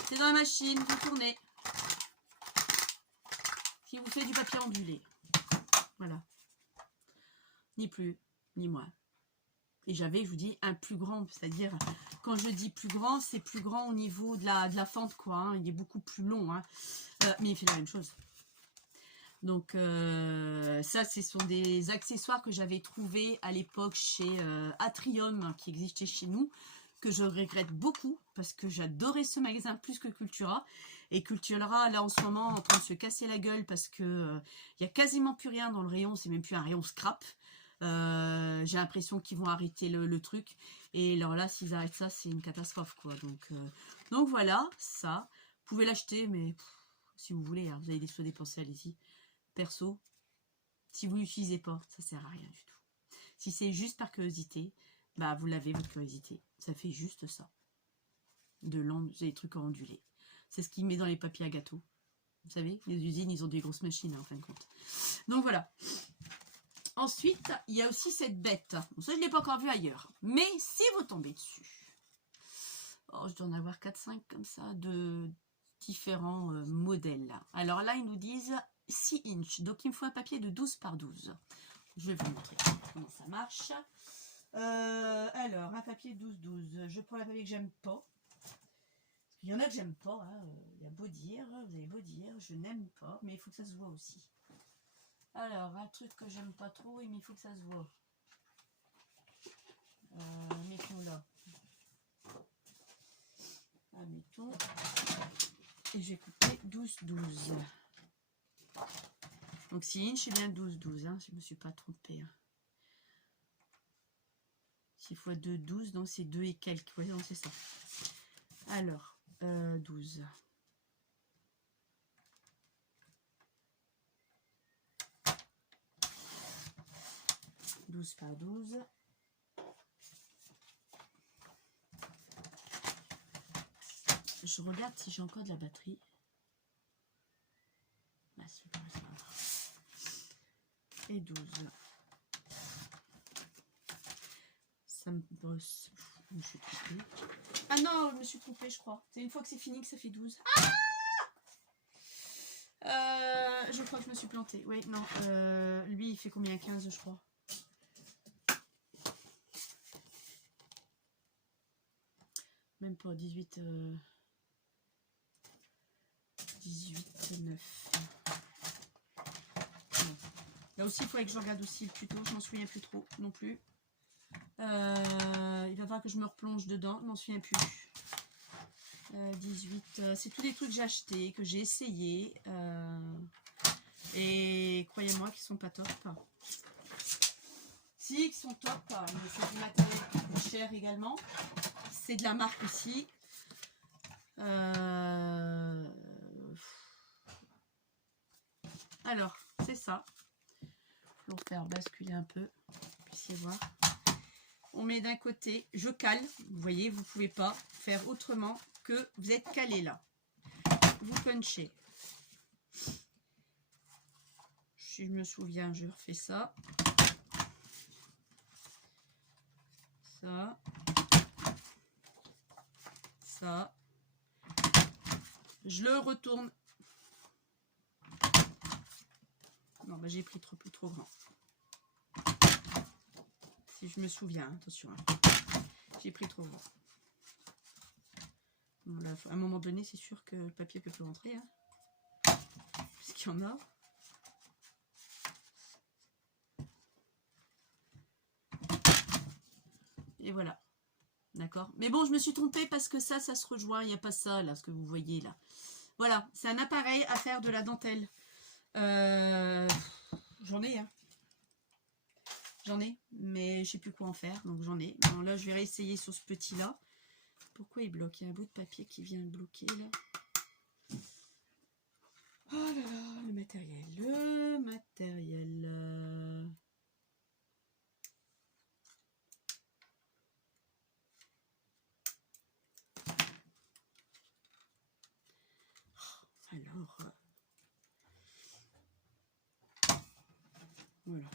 C'est dans la machine, vous tournez. Qui vous fait du papier ondulé. Voilà. Ni plus, ni moins. Et j'avais, je vous dis, un plus grand. C'est-à-dire, quand je dis plus grand, c'est plus grand au niveau de la fente, quoi. Hein. Il est beaucoup plus long. Hein. Mais il fait la même chose. Donc, ça, ce sont des accessoires que j'avais trouvés à l'époque chez Atrium, qui existait chez nous, que je regrette beaucoup, parce que j'adorais ce magasin plus que Cultura. Et Cultura, là, en ce moment, en train de se casser la gueule, parce que il n'y a quasiment plus rien dans le rayon, c'est même plus un rayon scrap. J'ai l'impression qu'ils vont arrêter le truc. Et alors là, s'ils arrêtent ça, c'est une catastrophe, quoi. Donc voilà, ça. Vous pouvez l'acheter, mais si vous voulez, hein, vous avez des sous à dépenser, allez-y. Perso, si vous l'utilisez pas, ça sert à rien du tout. Si c'est juste par curiosité, bah vous l'avez votre curiosité. Ça fait juste ça. Des trucs à onduler. C'est ce qu'il met dans les papiers à gâteau. Vous savez, les usines, ils ont des grosses machines, hein, en fin de compte. Donc voilà. Ensuite, il y a aussi cette bête. Bon, ça, je ne l'ai pas encore vu ailleurs. Mais si vous tombez dessus, oh, je dois en avoir 4-5 comme ça, de différents modèles. Alors là, ils nous disent 6 inches. Donc, il me faut un papier de 12 par 12. Je vais vous montrer comment ça marche. Alors, un papier 12-12. Je prends un papier que j'aime pas. Il y en a que j'aime pas. Hein. Il y a beau dire, vous avez beau dire, je n'aime pas. Mais il faut que ça se voit aussi. Alors, un truc que j'aime pas trop, mais il faut que ça se voit. Mettons là. Mettons. Et j'ai coupé 12-12. Donc 6 inches, c'est bien 12-12. Hein, si je ne me suis pas trompée. Hein. 6 fois 2, 12. Donc c'est 2 et quelques. Vous voyez, c'est ça. Alors, 12. 12 par 12. Je regarde si j'ai encore de la batterie. Ah, super, et 12. Ça me brosse. Je me suis trompée. Ah non, je me suis trompée, je crois. C'est une fois que c'est fini que ça fait 12. Je crois que je me suis plantée. Oui, non. Lui, il fait combien? 15, je crois. Même pas 18. 18, 9. Non. Là aussi, il faudrait que je regarde aussi le tuto. Je m'en souviens plus trop non plus. Il va falloir que je me replonge dedans. Je m'en souviens plus. 18. C'est tous les trucs que j'ai achetés, que j'ai essayé. Et croyez-moi qu'ils sont pas top. Si, ils sont top. C'est du matériel qui coûte cher également. C'est de la marque aussi. Alors, c'est ça. Pour faire basculer un peu. Vous puissiez voir. On met d'un côté, je cale. Vous voyez, vous ne pouvez pas faire autrement que vous êtes calé là. Vous punchez. Si je me souviens, je refais ça. Ça. Ça. Je le retourne. Non, bah j'ai pris trop grand. Si je me souviens, attention. Hein. J'ai pris trop grand. Bon, là, à un moment donné, c'est sûr que le papier peut plus rentrer. Hein. Parce qu'il y en a. Et voilà. D'accord. Mais bon, je me suis trompée parce que ça se rejoint. Il n'y a pas ça, là, ce que vous voyez, là. Voilà, c'est un appareil à faire de la dentelle. J'en ai, hein. J'en ai, mais je sais plus quoi en faire, donc j'en ai. Bon, là, je vais réessayer sur ce petit-là. Pourquoi il bloque? Il y a un bout de papier qui vient le bloquer, là. Oh là là, le matériel. Le matériel. Alors, voilà.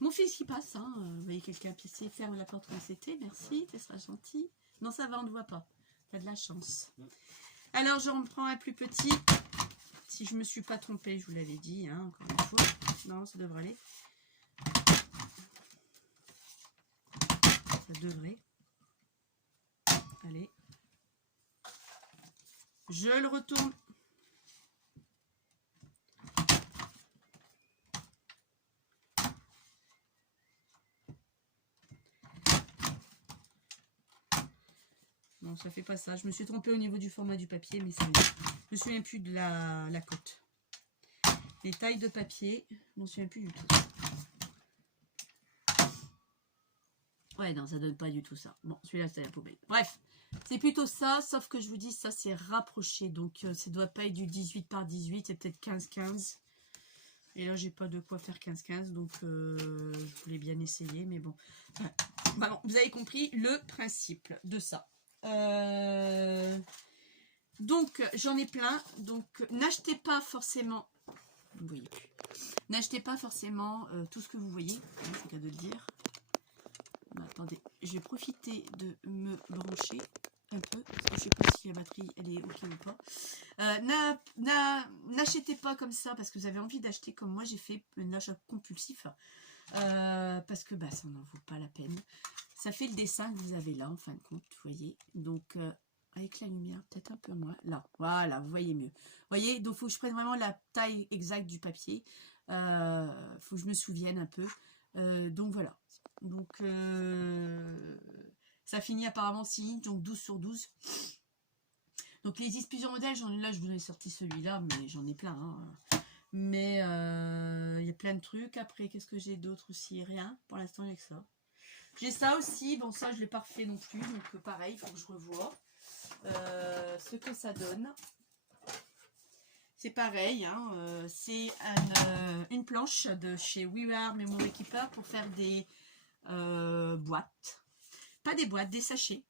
Mon fils qui passe, hein. Vous voyez quelqu'un pisser, ferme la porte comme c'était, merci, tu seras gentil. Non, ça va, on ne voit pas. T'as de la chance. Alors, j'en prends un plus petit. Si je me suis pas trompée, je vous l'avais dit, hein, encore une fois. Non, ça devrait aller. Ça devrait. Allez. Je le retourne. Non, ça fait pas ça. Je me suis trompée au niveau du format du papier, mais c'est... Je me souviens plus de la cote. Les tailles de papier, je m'en souviens plus du tout. Ouais, non, ça donne pas du tout ça. Bon, celui-là, c'est la poubelle. Bref, c'est plutôt ça, sauf que je vous dis, ça, c'est rapproché. Donc, ça doit pas être du 18 par 18, c'est peut-être 15-15. Et là, j'ai pas de quoi faire 15-15, donc je voulais bien essayer, mais bon. Bah bon, vous avez compris le principe de ça. Donc, j'en ai plein. Donc, n'achetez pas forcément... Vous ne voyez plus. N'achetez pas forcément tout ce que vous voyez. C'est qu'à de le dire. Attendez, je vais profiter de me brancher un peu. Parce que je ne sais pas si la batterie elle est ok ou pas. N'achetez pas comme ça parce que vous avez envie d'acheter comme moi j'ai fait un achat compulsif. Parce que bah, ça n'en vaut pas la peine. Ça fait le dessin que vous avez là en fin de compte, vous voyez. Donc avec la lumière, peut-être un peu moins. Là, voilà, vous voyez mieux. Vous voyez, donc il faut que je prenne vraiment la taille exacte du papier. Faut que je me souvienne un peu. Donc voilà. Donc ça finit apparemment 6 inches, donc 12 sur 12. Donc il existe plusieurs modèles. Là, je vous ai sorti celui-là, mais j'en ai plein. Hein. Mais il y a plein de trucs. Après, qu'est-ce que j'ai d'autre aussi? Rien. Pour l'instant, j'ai que ça. J'ai ça aussi. Bon, ça, je ne l'ai pas refait non plus. Donc pareil, il faut que je revoie ce que ça donne. C'est pareil. Hein, c'est une planche de chez We Are Memory Keeper pour faire des boîtes. Pas des boîtes, des sachets.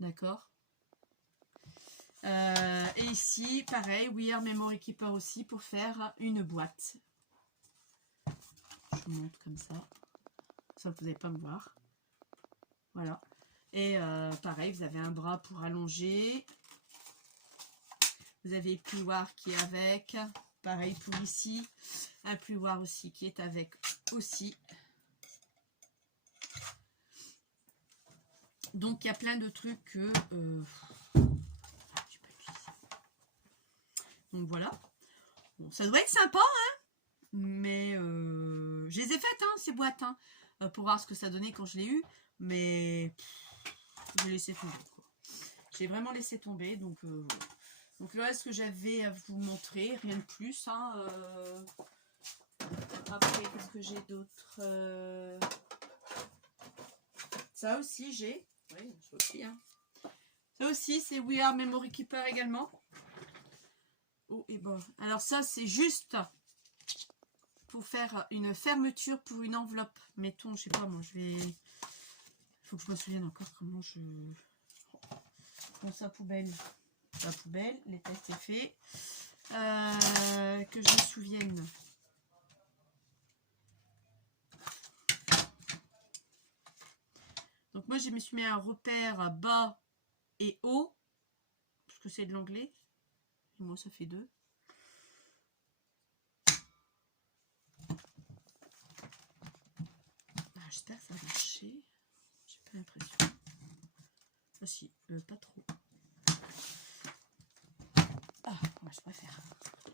D'accord. Et ici, pareil, We Are Memory Keeper aussi pour faire une boîte. Je vous montre comme ça. Ça, vous n'allez pas me voir. Voilà. Et pareil, vous avez un bras pour allonger. Vous avez le plioir qui est avec. Pareil pour ici. Un plioir aussi qui est avec aussi. Donc, il y a plein de trucs que... donc, voilà. Bon, ça doit être sympa, hein. Mais je les ai faites, hein, ces boîtes, hein, pour voir ce que ça donnait quand je l'ai eu. Mais j'ai laissé tomber, quoi. J'ai vraiment laissé tomber. Donc, voilà. Donc là, ce que j'avais à vous montrer, rien de plus. Hein, après, qu'est-ce que j'ai d'autre ça aussi, j'ai. Oui, ça aussi. Hein. Ça aussi, c'est We Are Memory Keeper également. Oh, et bon. Alors ça, c'est juste pour faire une fermeture pour une enveloppe. Mettons, je sais pas, moi, je vais... Il faut que je me souvienne encore comment je... Dans sa poubelle. La poubelle, les tests est fait. Que je me souvienne. Donc moi, je me suis mis un repère bas et haut. Parce que c'est de l'anglais. Et moi, ça fait 2. J'espère que ça va marcher. J'ai pas l'impression. Ah si, pas trop. Ah, moi je préfère.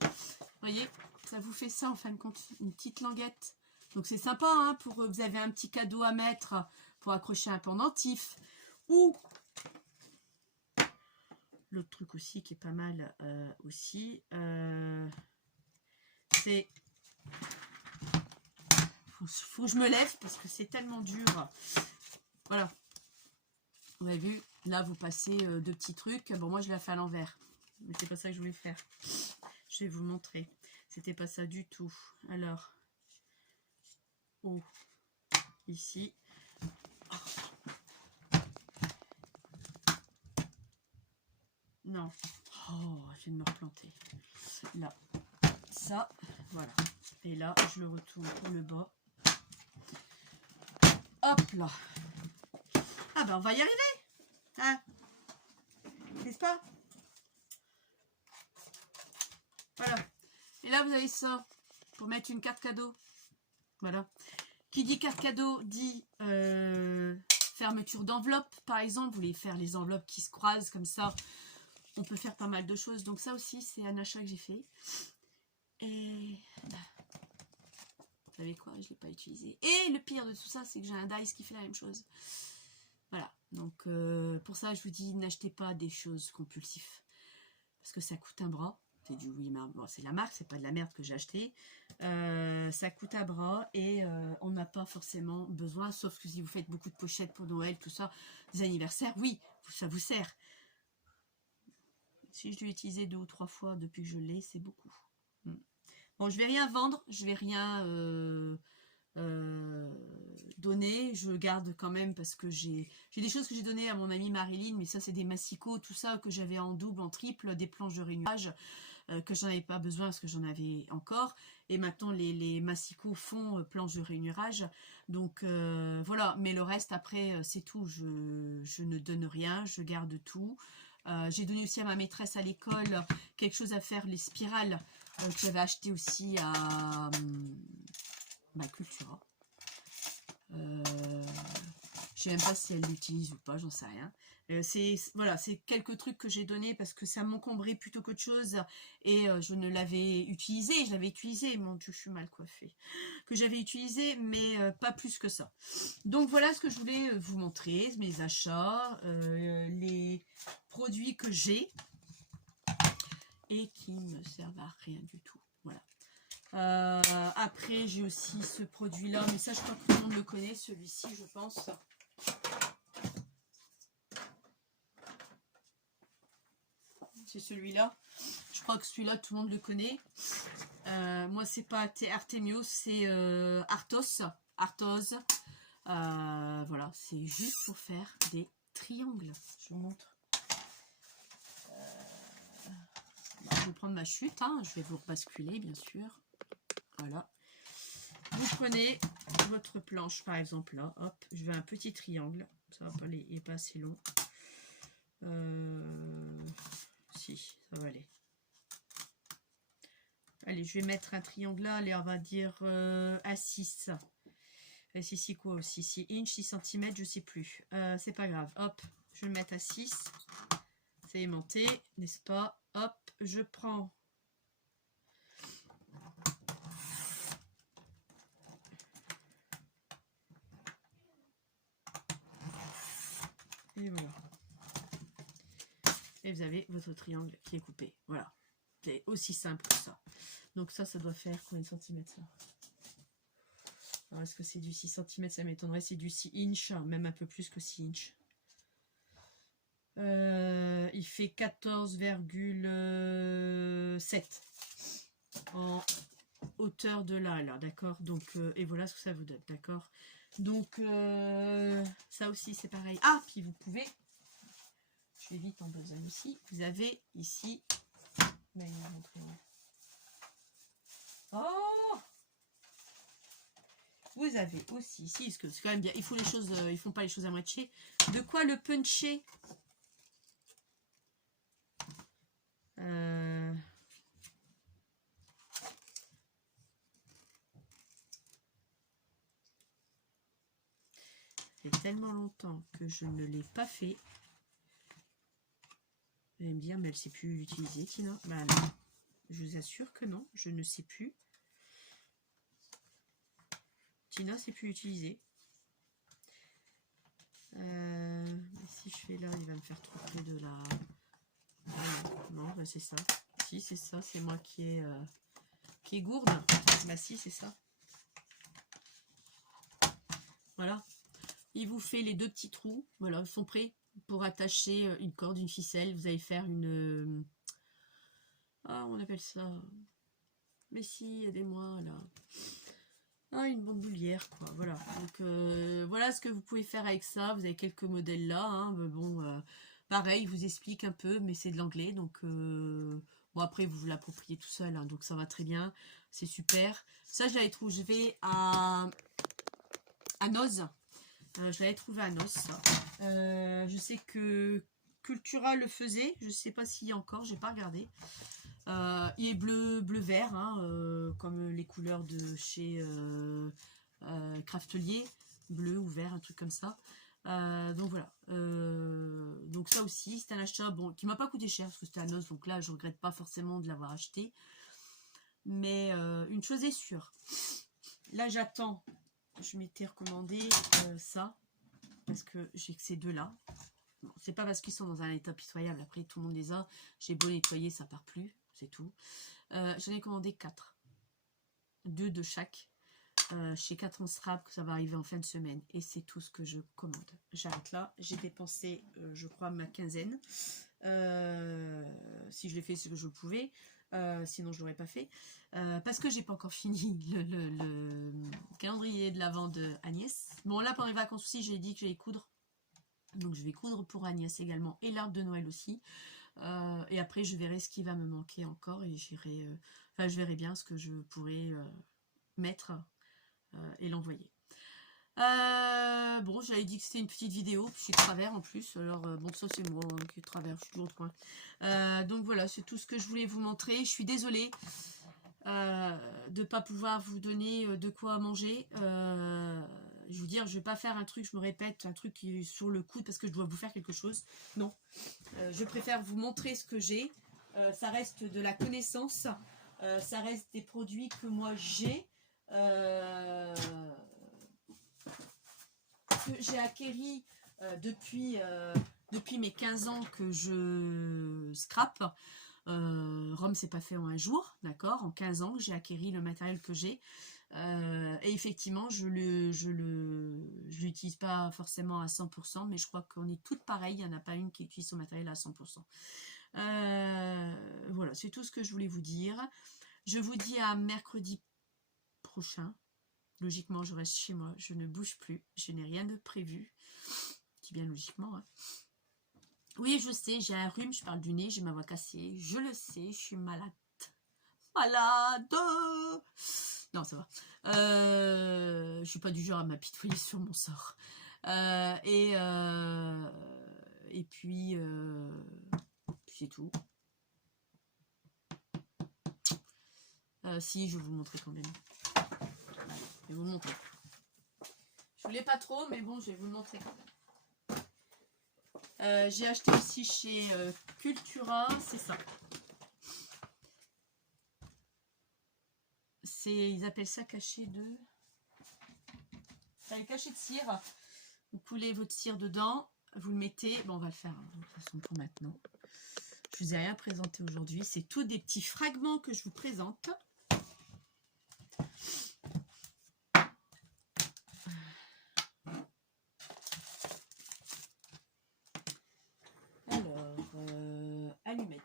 Vous voyez, ça vous fait ça en fin de compte. Une petite languette Donc c'est sympa, hein, pour vous avez un petit cadeau à mettre pour accrocher un pendentif. Ou l'autre truc aussi qui est pas mal aussi, c'est... Faut que je me lève parce que c'est tellement dur. Voilà. Vous avez vu, là vous passez deux petits trucs. Bon, moi je l'ai fait à l'envers. Mais c'est pas ça que je voulais faire. Je vais vous montrer. C'était pas ça du tout. Alors, oh, ici. Non. Oh, je viens de me replanter. Là. Ça, voilà. Et là, je le retourne pour le bas. Hop là. Ah ben, on va y arriver. Hein? N'est-ce pas? Voilà. Et là, vous avez ça pour mettre une carte cadeau. Voilà. Qui dit carte cadeau dit fermeture d'enveloppe, par exemple. Vous voulez faire les enveloppes qui se croisent comme ça. On peut faire pas mal de choses. Donc ça aussi, c'est un achat que j'ai fait. Et vous savez quoi, je ne l'ai pas utilisé. Et le pire de tout ça, c'est que j'ai un dice qui fait la même chose. Voilà. Donc pour ça, je vous dis, n'achetez pas des choses compulsives. Parce que ça coûte un bras. C'est du oui, bon, c'est la marque, c'est pas de la merde que j'ai acheté. Ça coûte un bras et on n'a pas forcément besoin, sauf que si vous faites beaucoup de pochettes pour Noël, tout ça, des anniversaires, oui, ça vous sert. Si je l'ai utilisé 2 ou 3 fois depuis que je l'ai, c'est beaucoup. Bon, je vais rien vendre, je vais rien donner, je garde quand même parce que j'ai des choses que j'ai données à mon amie Marilyn, mais ça c'est des massicots, tout ça que j'avais en double, en triple, des planches de rainurage que j'en avais pas besoin parce que j'en avais encore, et maintenant les massicots font planches de rainurage, donc voilà, mais le reste après c'est tout, je ne donne rien, je garde tout. J'ai donné aussi à ma maîtresse à l'école quelque chose à faire, les spirales que j'avais acheté aussi à Cultura. Je sais même pas si elle l'utilise ou pas, j'en sais rien. Voilà, c'est quelques trucs que j'ai donné parce que ça m'encombrait plutôt qu'autre chose et je ne l'avais utilisé, je l'avais utilisé, mon Dieu, je suis mal coiffée, que j'avais utilisé, mais pas plus que ça. Donc voilà ce que je voulais vous montrer, mes achats, les produits que j'ai et qui ne servent à rien du tout. Voilà. Après j'ai aussi ce produit là, mais ça je crois que tout le monde le connaît, celui-ci je pense. C'est celui-là. Je crois que celui-là tout le monde le connaît. Moi c'est pas Artemios, c'est Arthos. Voilà, c'est juste pour faire des triangles. Je vous montre. Je vais prendre ma chute, hein. Je vais vous basculer bien sûr. Voilà. Vous prenez votre planche par exemple là, hop, je veux un petit triangle, ça va pas aller, il est pas assez long. Si, ça va aller. Allez, je vais mettre un triangle là, allez, on va dire à 6. C'est ici quoi aussi, 6 inches, 6 cm, je sais plus. C'est pas grave, hop, je vais le mettre à 6. C'est aimanté, n'est-ce pas? Hop, je prends. Et voilà. Et vous avez votre triangle qui est coupé. Voilà. C'est aussi simple que ça. Donc ça doit faire combien de centimètres ça? Alors est-ce que c'est du 6 cm? Ça m'étonnerait, c'est du 6 inches, même un peu plus que 6 inches. Il fait 14,7 en hauteur de là, d'accord? Donc, et voilà ce que ça vous donne, d'accord? Donc, ça aussi c'est pareil. Ah, puis vous pouvez, je vais vite en besoin aussi, vous avez ici, mais il m'a montré. Oh! Vous avez aussi ici, parce que c'est quand même bien, il faut les choses, ils font pas les choses à moitié. De quoi le puncher? Ça fait tellement longtemps que je ne l'ai pas fait. Vous allez me dire, mais elle ne sait plus l'utiliser, Tina. Bah non, je vous assure que non, je ne sais plus. cortina, c'est plus utilisé. Si je fais là, il va me faire trop près de la... non, bah c'est ça. Si, c'est ça, c'est moi qui est gourde. Bah si, c'est ça. Voilà. Il vous fait les 2 petits trous. Voilà, ils sont prêts pour attacher une corde, une ficelle. Vous allez faire une... ah, on appelle ça... mais si, aidez-moi, là. Ah, une bandoulière, quoi. Voilà. Donc, voilà ce que vous pouvez faire avec ça. Vous avez quelques modèles là. Hein. Mais bon, pareil, je vous explique un peu, mais c'est de l'anglais. Donc, bon, après, vous vous l'appropriez tout seul. Hein, donc, ça va très bien. C'est super. Ça, je l'avais trouvé à Noz. Je l'avais trouvé à Noz, ça. Je sais que Cultura le faisait. Je sais pas s'il y a encore. J'ai pas regardé. Il est bleu-vert, hein, comme les couleurs de chez Craftelier, bleu ou vert, un truc comme ça. Donc voilà. Donc ça aussi, c'est un achat bon, qui m'a pas coûté cher, parce que c'était à Noz, donc là, je regrette pas forcément de l'avoir acheté. Mais une chose est sûre. Là, j'attends. Je m'étais recommandé ça, parce que j'ai que ces deux-là. Bon, c'est pas parce qu'ils sont dans un état pitoyable, après tout le monde les a. J'ai beau nettoyer, ça part plus. C'est tout. J'en ai commandé 4. 2 de chaque. Chez 4 en strap, que ça va arriver en fin de semaine. Et c'est tout ce que je commande. J'arrête là. J'ai dépensé, je crois, ma quinzaine. Si je l'ai fait, c'est que je pouvais. Sinon, je ne l'aurais pas fait. Parce que j'ai pas encore fini le calendrier de l'Avent de Agnès. Bon, là, pendant les vacances aussi, j'ai dit que j'allais coudre. Donc, je vais coudre pour Agnès également. Et l'arbre de Noël aussi. Et après je verrai ce qui va me manquer encore et j'irai enfin je verrai bien ce que je pourrais mettre et l'envoyer. Bon, j'avais dit que c'était une petite vidéo, puis je suis de travers en plus, alors bon, ça c'est moi qui suis de travers, je suis toujours de coin. Donc voilà, c'est tout ce que je voulais vous montrer. Je suis désolée de ne pas pouvoir vous donner de quoi manger. Je veux dire, je vais pas faire un truc, je me répète, un truc qui est sur le coude parce que je dois vous faire quelque chose. Non. Je préfère vous montrer ce que j'ai. Ça reste de la connaissance. Ça reste des produits que moi j'ai. Que j'ai acquéris depuis mes 15 ans que je scrape. Rome, c'est pas fait en un jour, d'accord. En 15 ans, j'ai acquéri le matériel que j'ai. Et effectivement, je l'utilise pas forcément à 100%, mais je crois qu'on est toutes pareilles. Il n'y en a pas une qui utilise son matériel à 100%. Voilà, c'est tout ce que je voulais vous dire. Je vous dis à mercredi prochain. Logiquement, je reste chez moi, je ne bouge plus, je n'ai rien de prévu. C'est bien logiquement. Hein. Oui, je sais, j'ai un rhume, je parle du nez, j'ai ma voix cassée. Je le sais, je suis malade. Malade. Non, ça va. Je suis pas du genre à m'apitoyer sur mon sort. Et puis, c'est tout. Si, je vais vous le montrer quand même. Allez, je vais vous le montrer. Je voulais pas trop, mais bon, je vais vous le montrer quand même. J'ai acheté aussi chez Cultura, c'est ça. Ils appellent ça cachet de... C'est un cachet de cire. Vous coulez votre cire dedans, vous le mettez... Bon, on va le faire hein, de toute façon pour maintenant. Je vous ai rien présenté aujourd'hui. C'est tous des petits fragments que je vous présente. Alors, allumettes.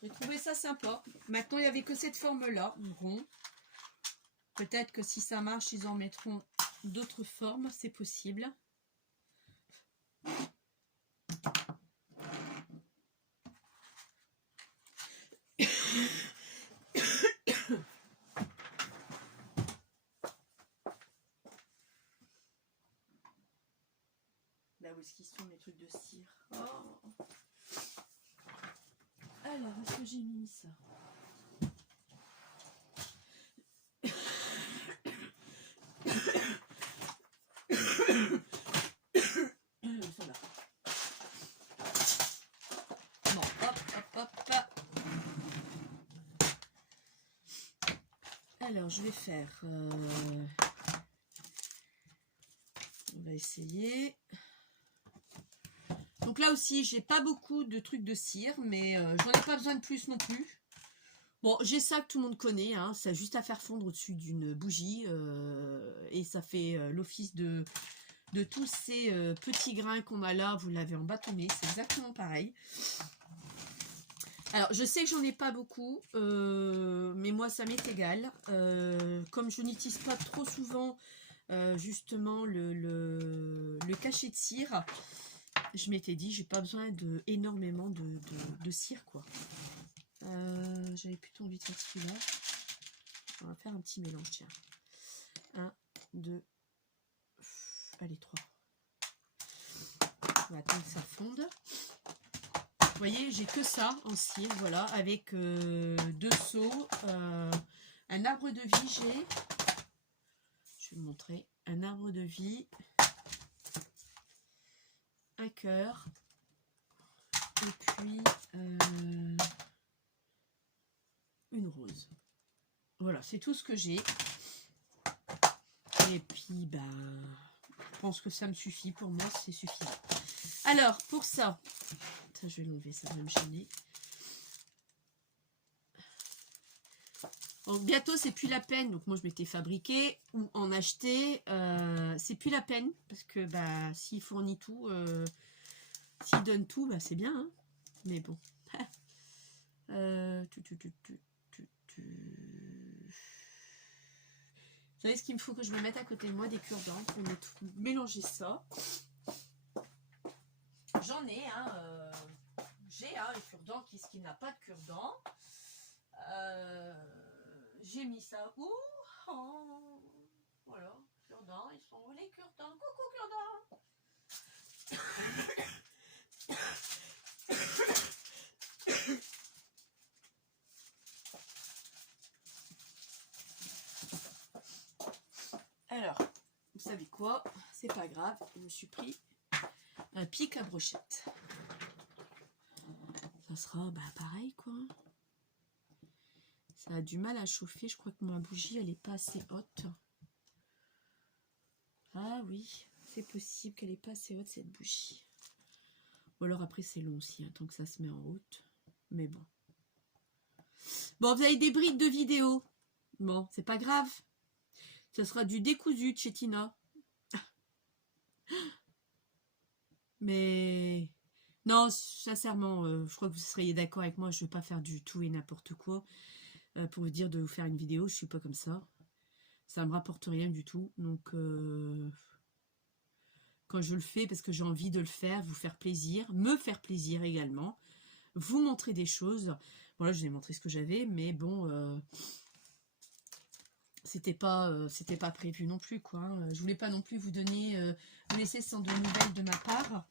J'ai trouvé ça sympa. Maintenant, il n'y avait que cette forme-là, rond. Peut-être que si ça marche, ils en mettront d'autres formes, c'est possible. Là où est-ce qu'ils sont mes trucs de cire? Oh. Alors, est-ce que j'ai mis ça? Voilà. Bon, hop, hop, hop. Alors, je vais faire... on va essayer. Donc là aussi, j'ai pas beaucoup de trucs de cire, mais j'en ai pas besoin de plus non plus. Bon, j'ai ça que tout le monde connaît, hein, c'est juste à faire fondre au-dessus d'une bougie et ça fait l'office de tous ces petits grains qu'on a là. Vous l'avez en bâtonnet, c'est exactement pareil. Alors, je sais que j'en ai pas beaucoup, mais moi, ça m'est égal. Comme je n'utilise pas trop souvent, justement, le cachet de cire, je m'étais dit, j'ai pas besoin de énormément de cire, quoi. J'avais plutôt envie de faire celui-là. On va faire un petit mélange, tiens. 1, 2, allez, 3. On va attendre que ça fonde. Vous voyez, j'ai que ça en cire, voilà, avec 2 seaux, un arbre de vie, je vais vous montrer, un arbre de vie, un cœur, et puis une rose. Voilà, c'est tout ce que j'ai. Et puis, ben, je pense que ça me suffit, pour moi, c'est suffisant. Alors, pour ça, je vais l'enlever, ça va me gêner. Donc, bientôt, c'est plus la peine. Donc, moi, je m'étais fabriqué ou en acheter. C'est plus la peine parce que bah, s'il fournit tout, s'il donne tout, bah, c'est bien. Hein, mais bon. Vous savez ce qu'il me faut que je me mette à côté de moi, des cure-dents pour mélanger ça. J'en ai, hein. J'ai un cure-dent qui n'a pas de cure-dent. J'ai mis ça où? Oh, voilà, cure-dents, ils sont où les cure-dents? Coucou cure-dents. Alors, vous savez quoi? C'est pas grave, je me suis pris un pic à brochette. Ça sera bah, pareil quoi. Ça a du mal à chauffer, je crois que ma bougie elle est pas assez haute. Ah oui, c'est possible qu'elle est pas assez haute cette bougie. Ou alors après c'est long aussi, hein, tant que ça se met en route. Mais bon. Bon, vous avez des brides de vidéo. Bon, c'est pas grave. Ce sera du décousu de chez Tina. Mais non, sincèrement, je crois que vous seriez d'accord avec moi. Je ne veux pas faire du tout et n'importe quoi pour vous dire de vous faire une vidéo. Je suis pas comme ça. Ça me rapporte rien du tout. Donc, quand je le fais, parce que j'ai envie de le faire, vous faire plaisir, me faire plaisir également, vous montrer des choses. Voilà, je vous ai montré ce que j'avais, mais bon, c'était pas prévu non plus, quoi. Hein. Je voulais pas non plus vous donner, vous laisser sans de nouvelles de ma part.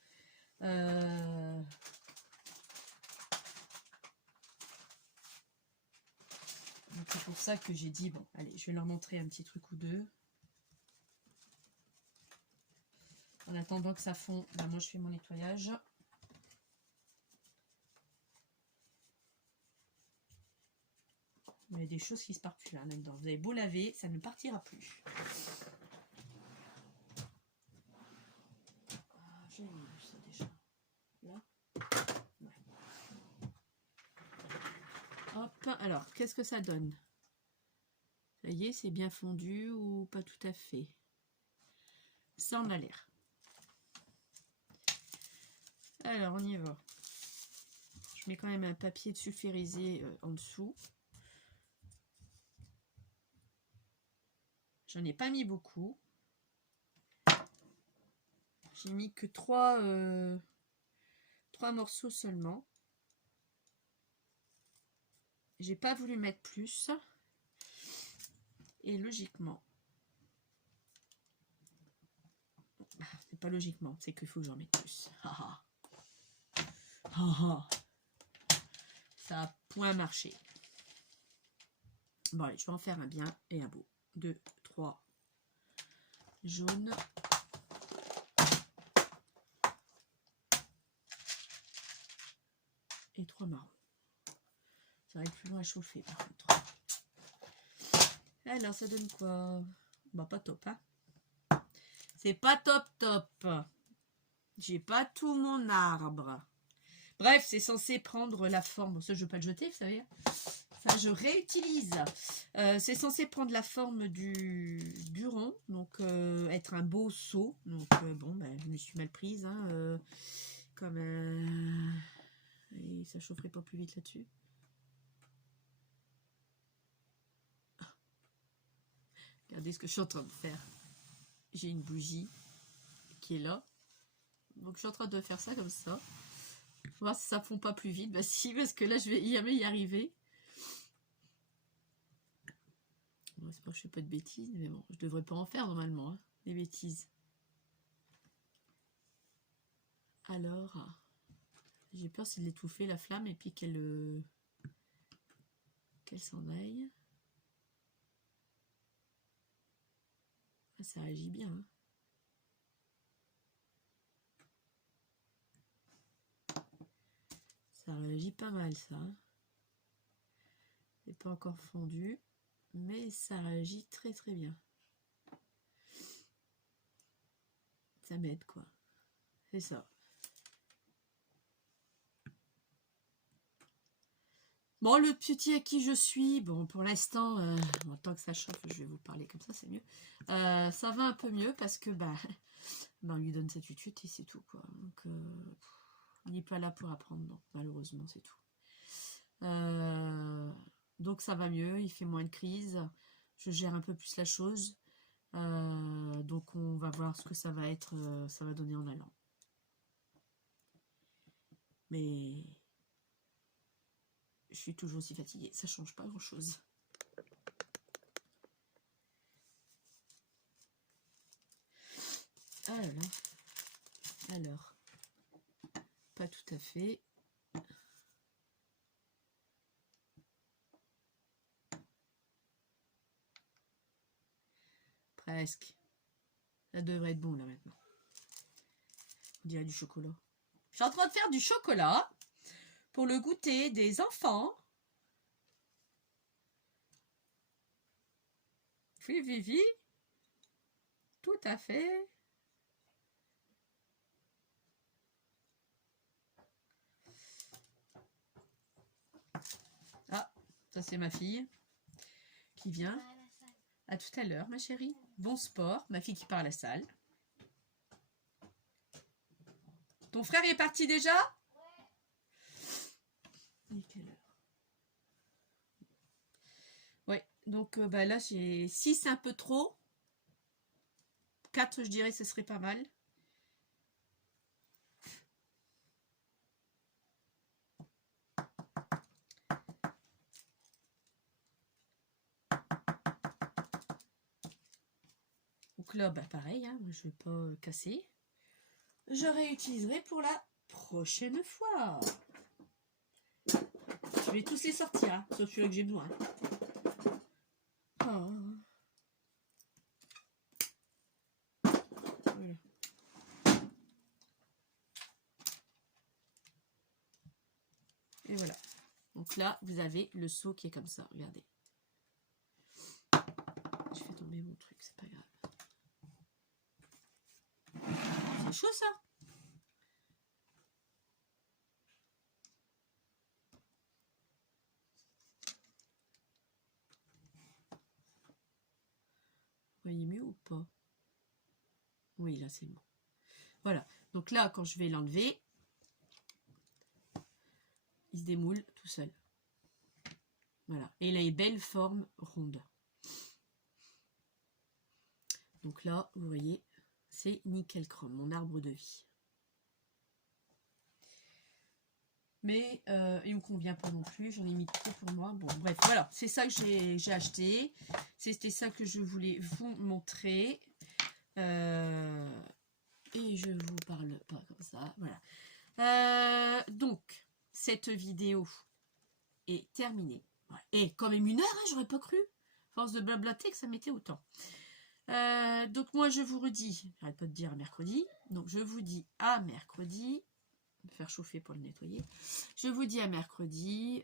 Donc c'est pour ça que j'ai dit, bon, allez, je vais leur montrer un petit truc ou deux. En attendant que ça fond, là, moi je fais mon nettoyage. Il y a des choses qui se partent plus là-dedans. Vous avez beau laver, ça ne partira plus. Ah, j'ai vu ça déjà. Là. Ouais. Hop, alors, qu'est-ce que ça donne? Ça y est, c'est bien fondu ou pas tout à fait? Ça en a l'air. Alors, on y va. Je mets quand même un papier de sulfurisé en dessous. J'en ai pas mis beaucoup. J'ai mis que 3 morceaux seulement. J'ai pas voulu mettre plus. Et logiquement, c'est pas logiquement, c'est qu'il faut que j'en mette plus. Ça a point marché. Bon allez, je vais en faire un bien et un beau. 2, 3 jaunes. Et 3 marrons. Ça va être plus long à chauffer par contre. Alors, ça donne quoi? Bah, pas top, hein. C'est pas top top. J'ai pas tout mon arbre. Bref, c'est censé prendre la forme. Bon, ça, je ne veux pas le jeter, vous savez. Ça, je réutilise. C'est censé prendre la forme du rond. Donc, être un beau seau. Donc, bon, ben, je me suis mal prise. Hein, comme et ça chaufferait pas plus vite là-dessus. Regardez ce que je suis en train de faire. J'ai une bougie qui est là. Donc, je suis en train de faire ça comme ça. Voir si ça fond pas plus vite. Bah si, parce que là, je vais jamais y arriver. Bon, c'est pas que je fais pas de bêtises, mais bon, je devrais pas en faire normalement, hein, des bêtises. Alors, j'ai peur c'est de l'étouffer la flamme et puis qu'elle s'en aille. Ah, ça agit bien. Hein. Ça réagit pas mal, ça. Hein. C'est pas encore fondu, mais ça réagit très très bien. Ça m'aide, quoi. C'est ça. Bon, le petit à qui je suis, bon, pour l'instant, tant que ça chauffe, je vais vous parler comme ça, c'est mieux. Ça va un peu mieux parce que, bah, on lui donne sa tutute et c'est tout, quoi. Donc, il n'est pas là pour apprendre, donc malheureusement, c'est tout. Donc ça va mieux, il fait moins de crises, je gère un peu plus la chose. Donc on va voir ce que ça va être, ça va donner en allant. Mais je suis toujours aussi fatiguée, ça change pas grand chose. Ah là là. Alors, pas tout à fait. Presque. Ça devrait être bon là maintenant. On dirait du chocolat. Je suis en train de faire du chocolat pour le goûter des enfants. Oui, Vivi. Tout à fait. Ah, ça c'est ma fille qui vient. À tout à l'heure, ma chérie. Bon sport. Ma fille qui part à la salle. Ton frère est parti déjà? Ouais. Et quelle heure? Ouais, donc bah, là, j'ai 6 un peu trop. 4, je dirais, ce serait pas mal. Donc là, bah, pareil, hein, je vais pas casser. Je réutiliserai pour la prochaine fois. Je vais tous les sortir, hein, sauf celui que j'ai besoin. Oh. Voilà. Et voilà. Donc là, vous avez le seau qui est comme ça. Regardez. Je fais tomber mon truc, c'est pas grave. C'est chaud ça. Vous voyez mieux ou pas? Oui, là c'est bon. Voilà. Donc là, quand je vais l'enlever, il se démoule tout seul. Voilà. Et il a une belle forme ronde. Donc là, vous voyez, c'est nickel chrome, mon arbre de vie. Mais il me convient pas non plus, j'en ai mis trop pour moi. Bon, bref, voilà, c'est ça que j'ai acheté. C'était ça que je voulais vous montrer. Et je vous parle pas comme ça, voilà. Donc, cette vidéo est terminée. Et quand même 1 heure, hein, j'aurais pas cru. Force de blablater que ça mettait autant. Donc moi je vous redis, j'arrête pas de dire à mercredi. Donc je vous dis à mercredi. Faire chauffer pour le nettoyer. Je vous dis à mercredi.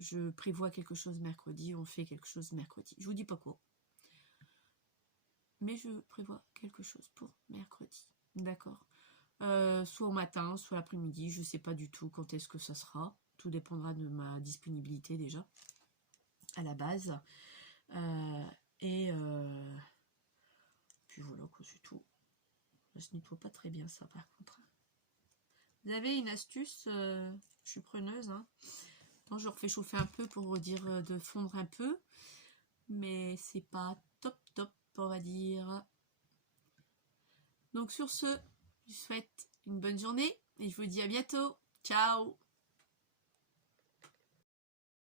je prévois quelque chose mercredi, on fait quelque chose mercredi. Je vous dis pas quoi. Mais je prévois quelque chose pour mercredi. D'accord. Soit au matin, soit l'après-midi. Je sais pas du tout quand est-ce que ça sera. Tout dépendra de ma disponibilité déjà, à la base. Et puis voilà, c'est tout. Ça se nettoie pas très bien ça par contre. Vous avez une astuce, je suis preneuse. Hein. Non, je refais chauffer un peu pour dire de fondre un peu. Mais c'est pas top top, on va dire. Donc sur ce, je vous souhaite une bonne journée et je vous dis à bientôt. Ciao!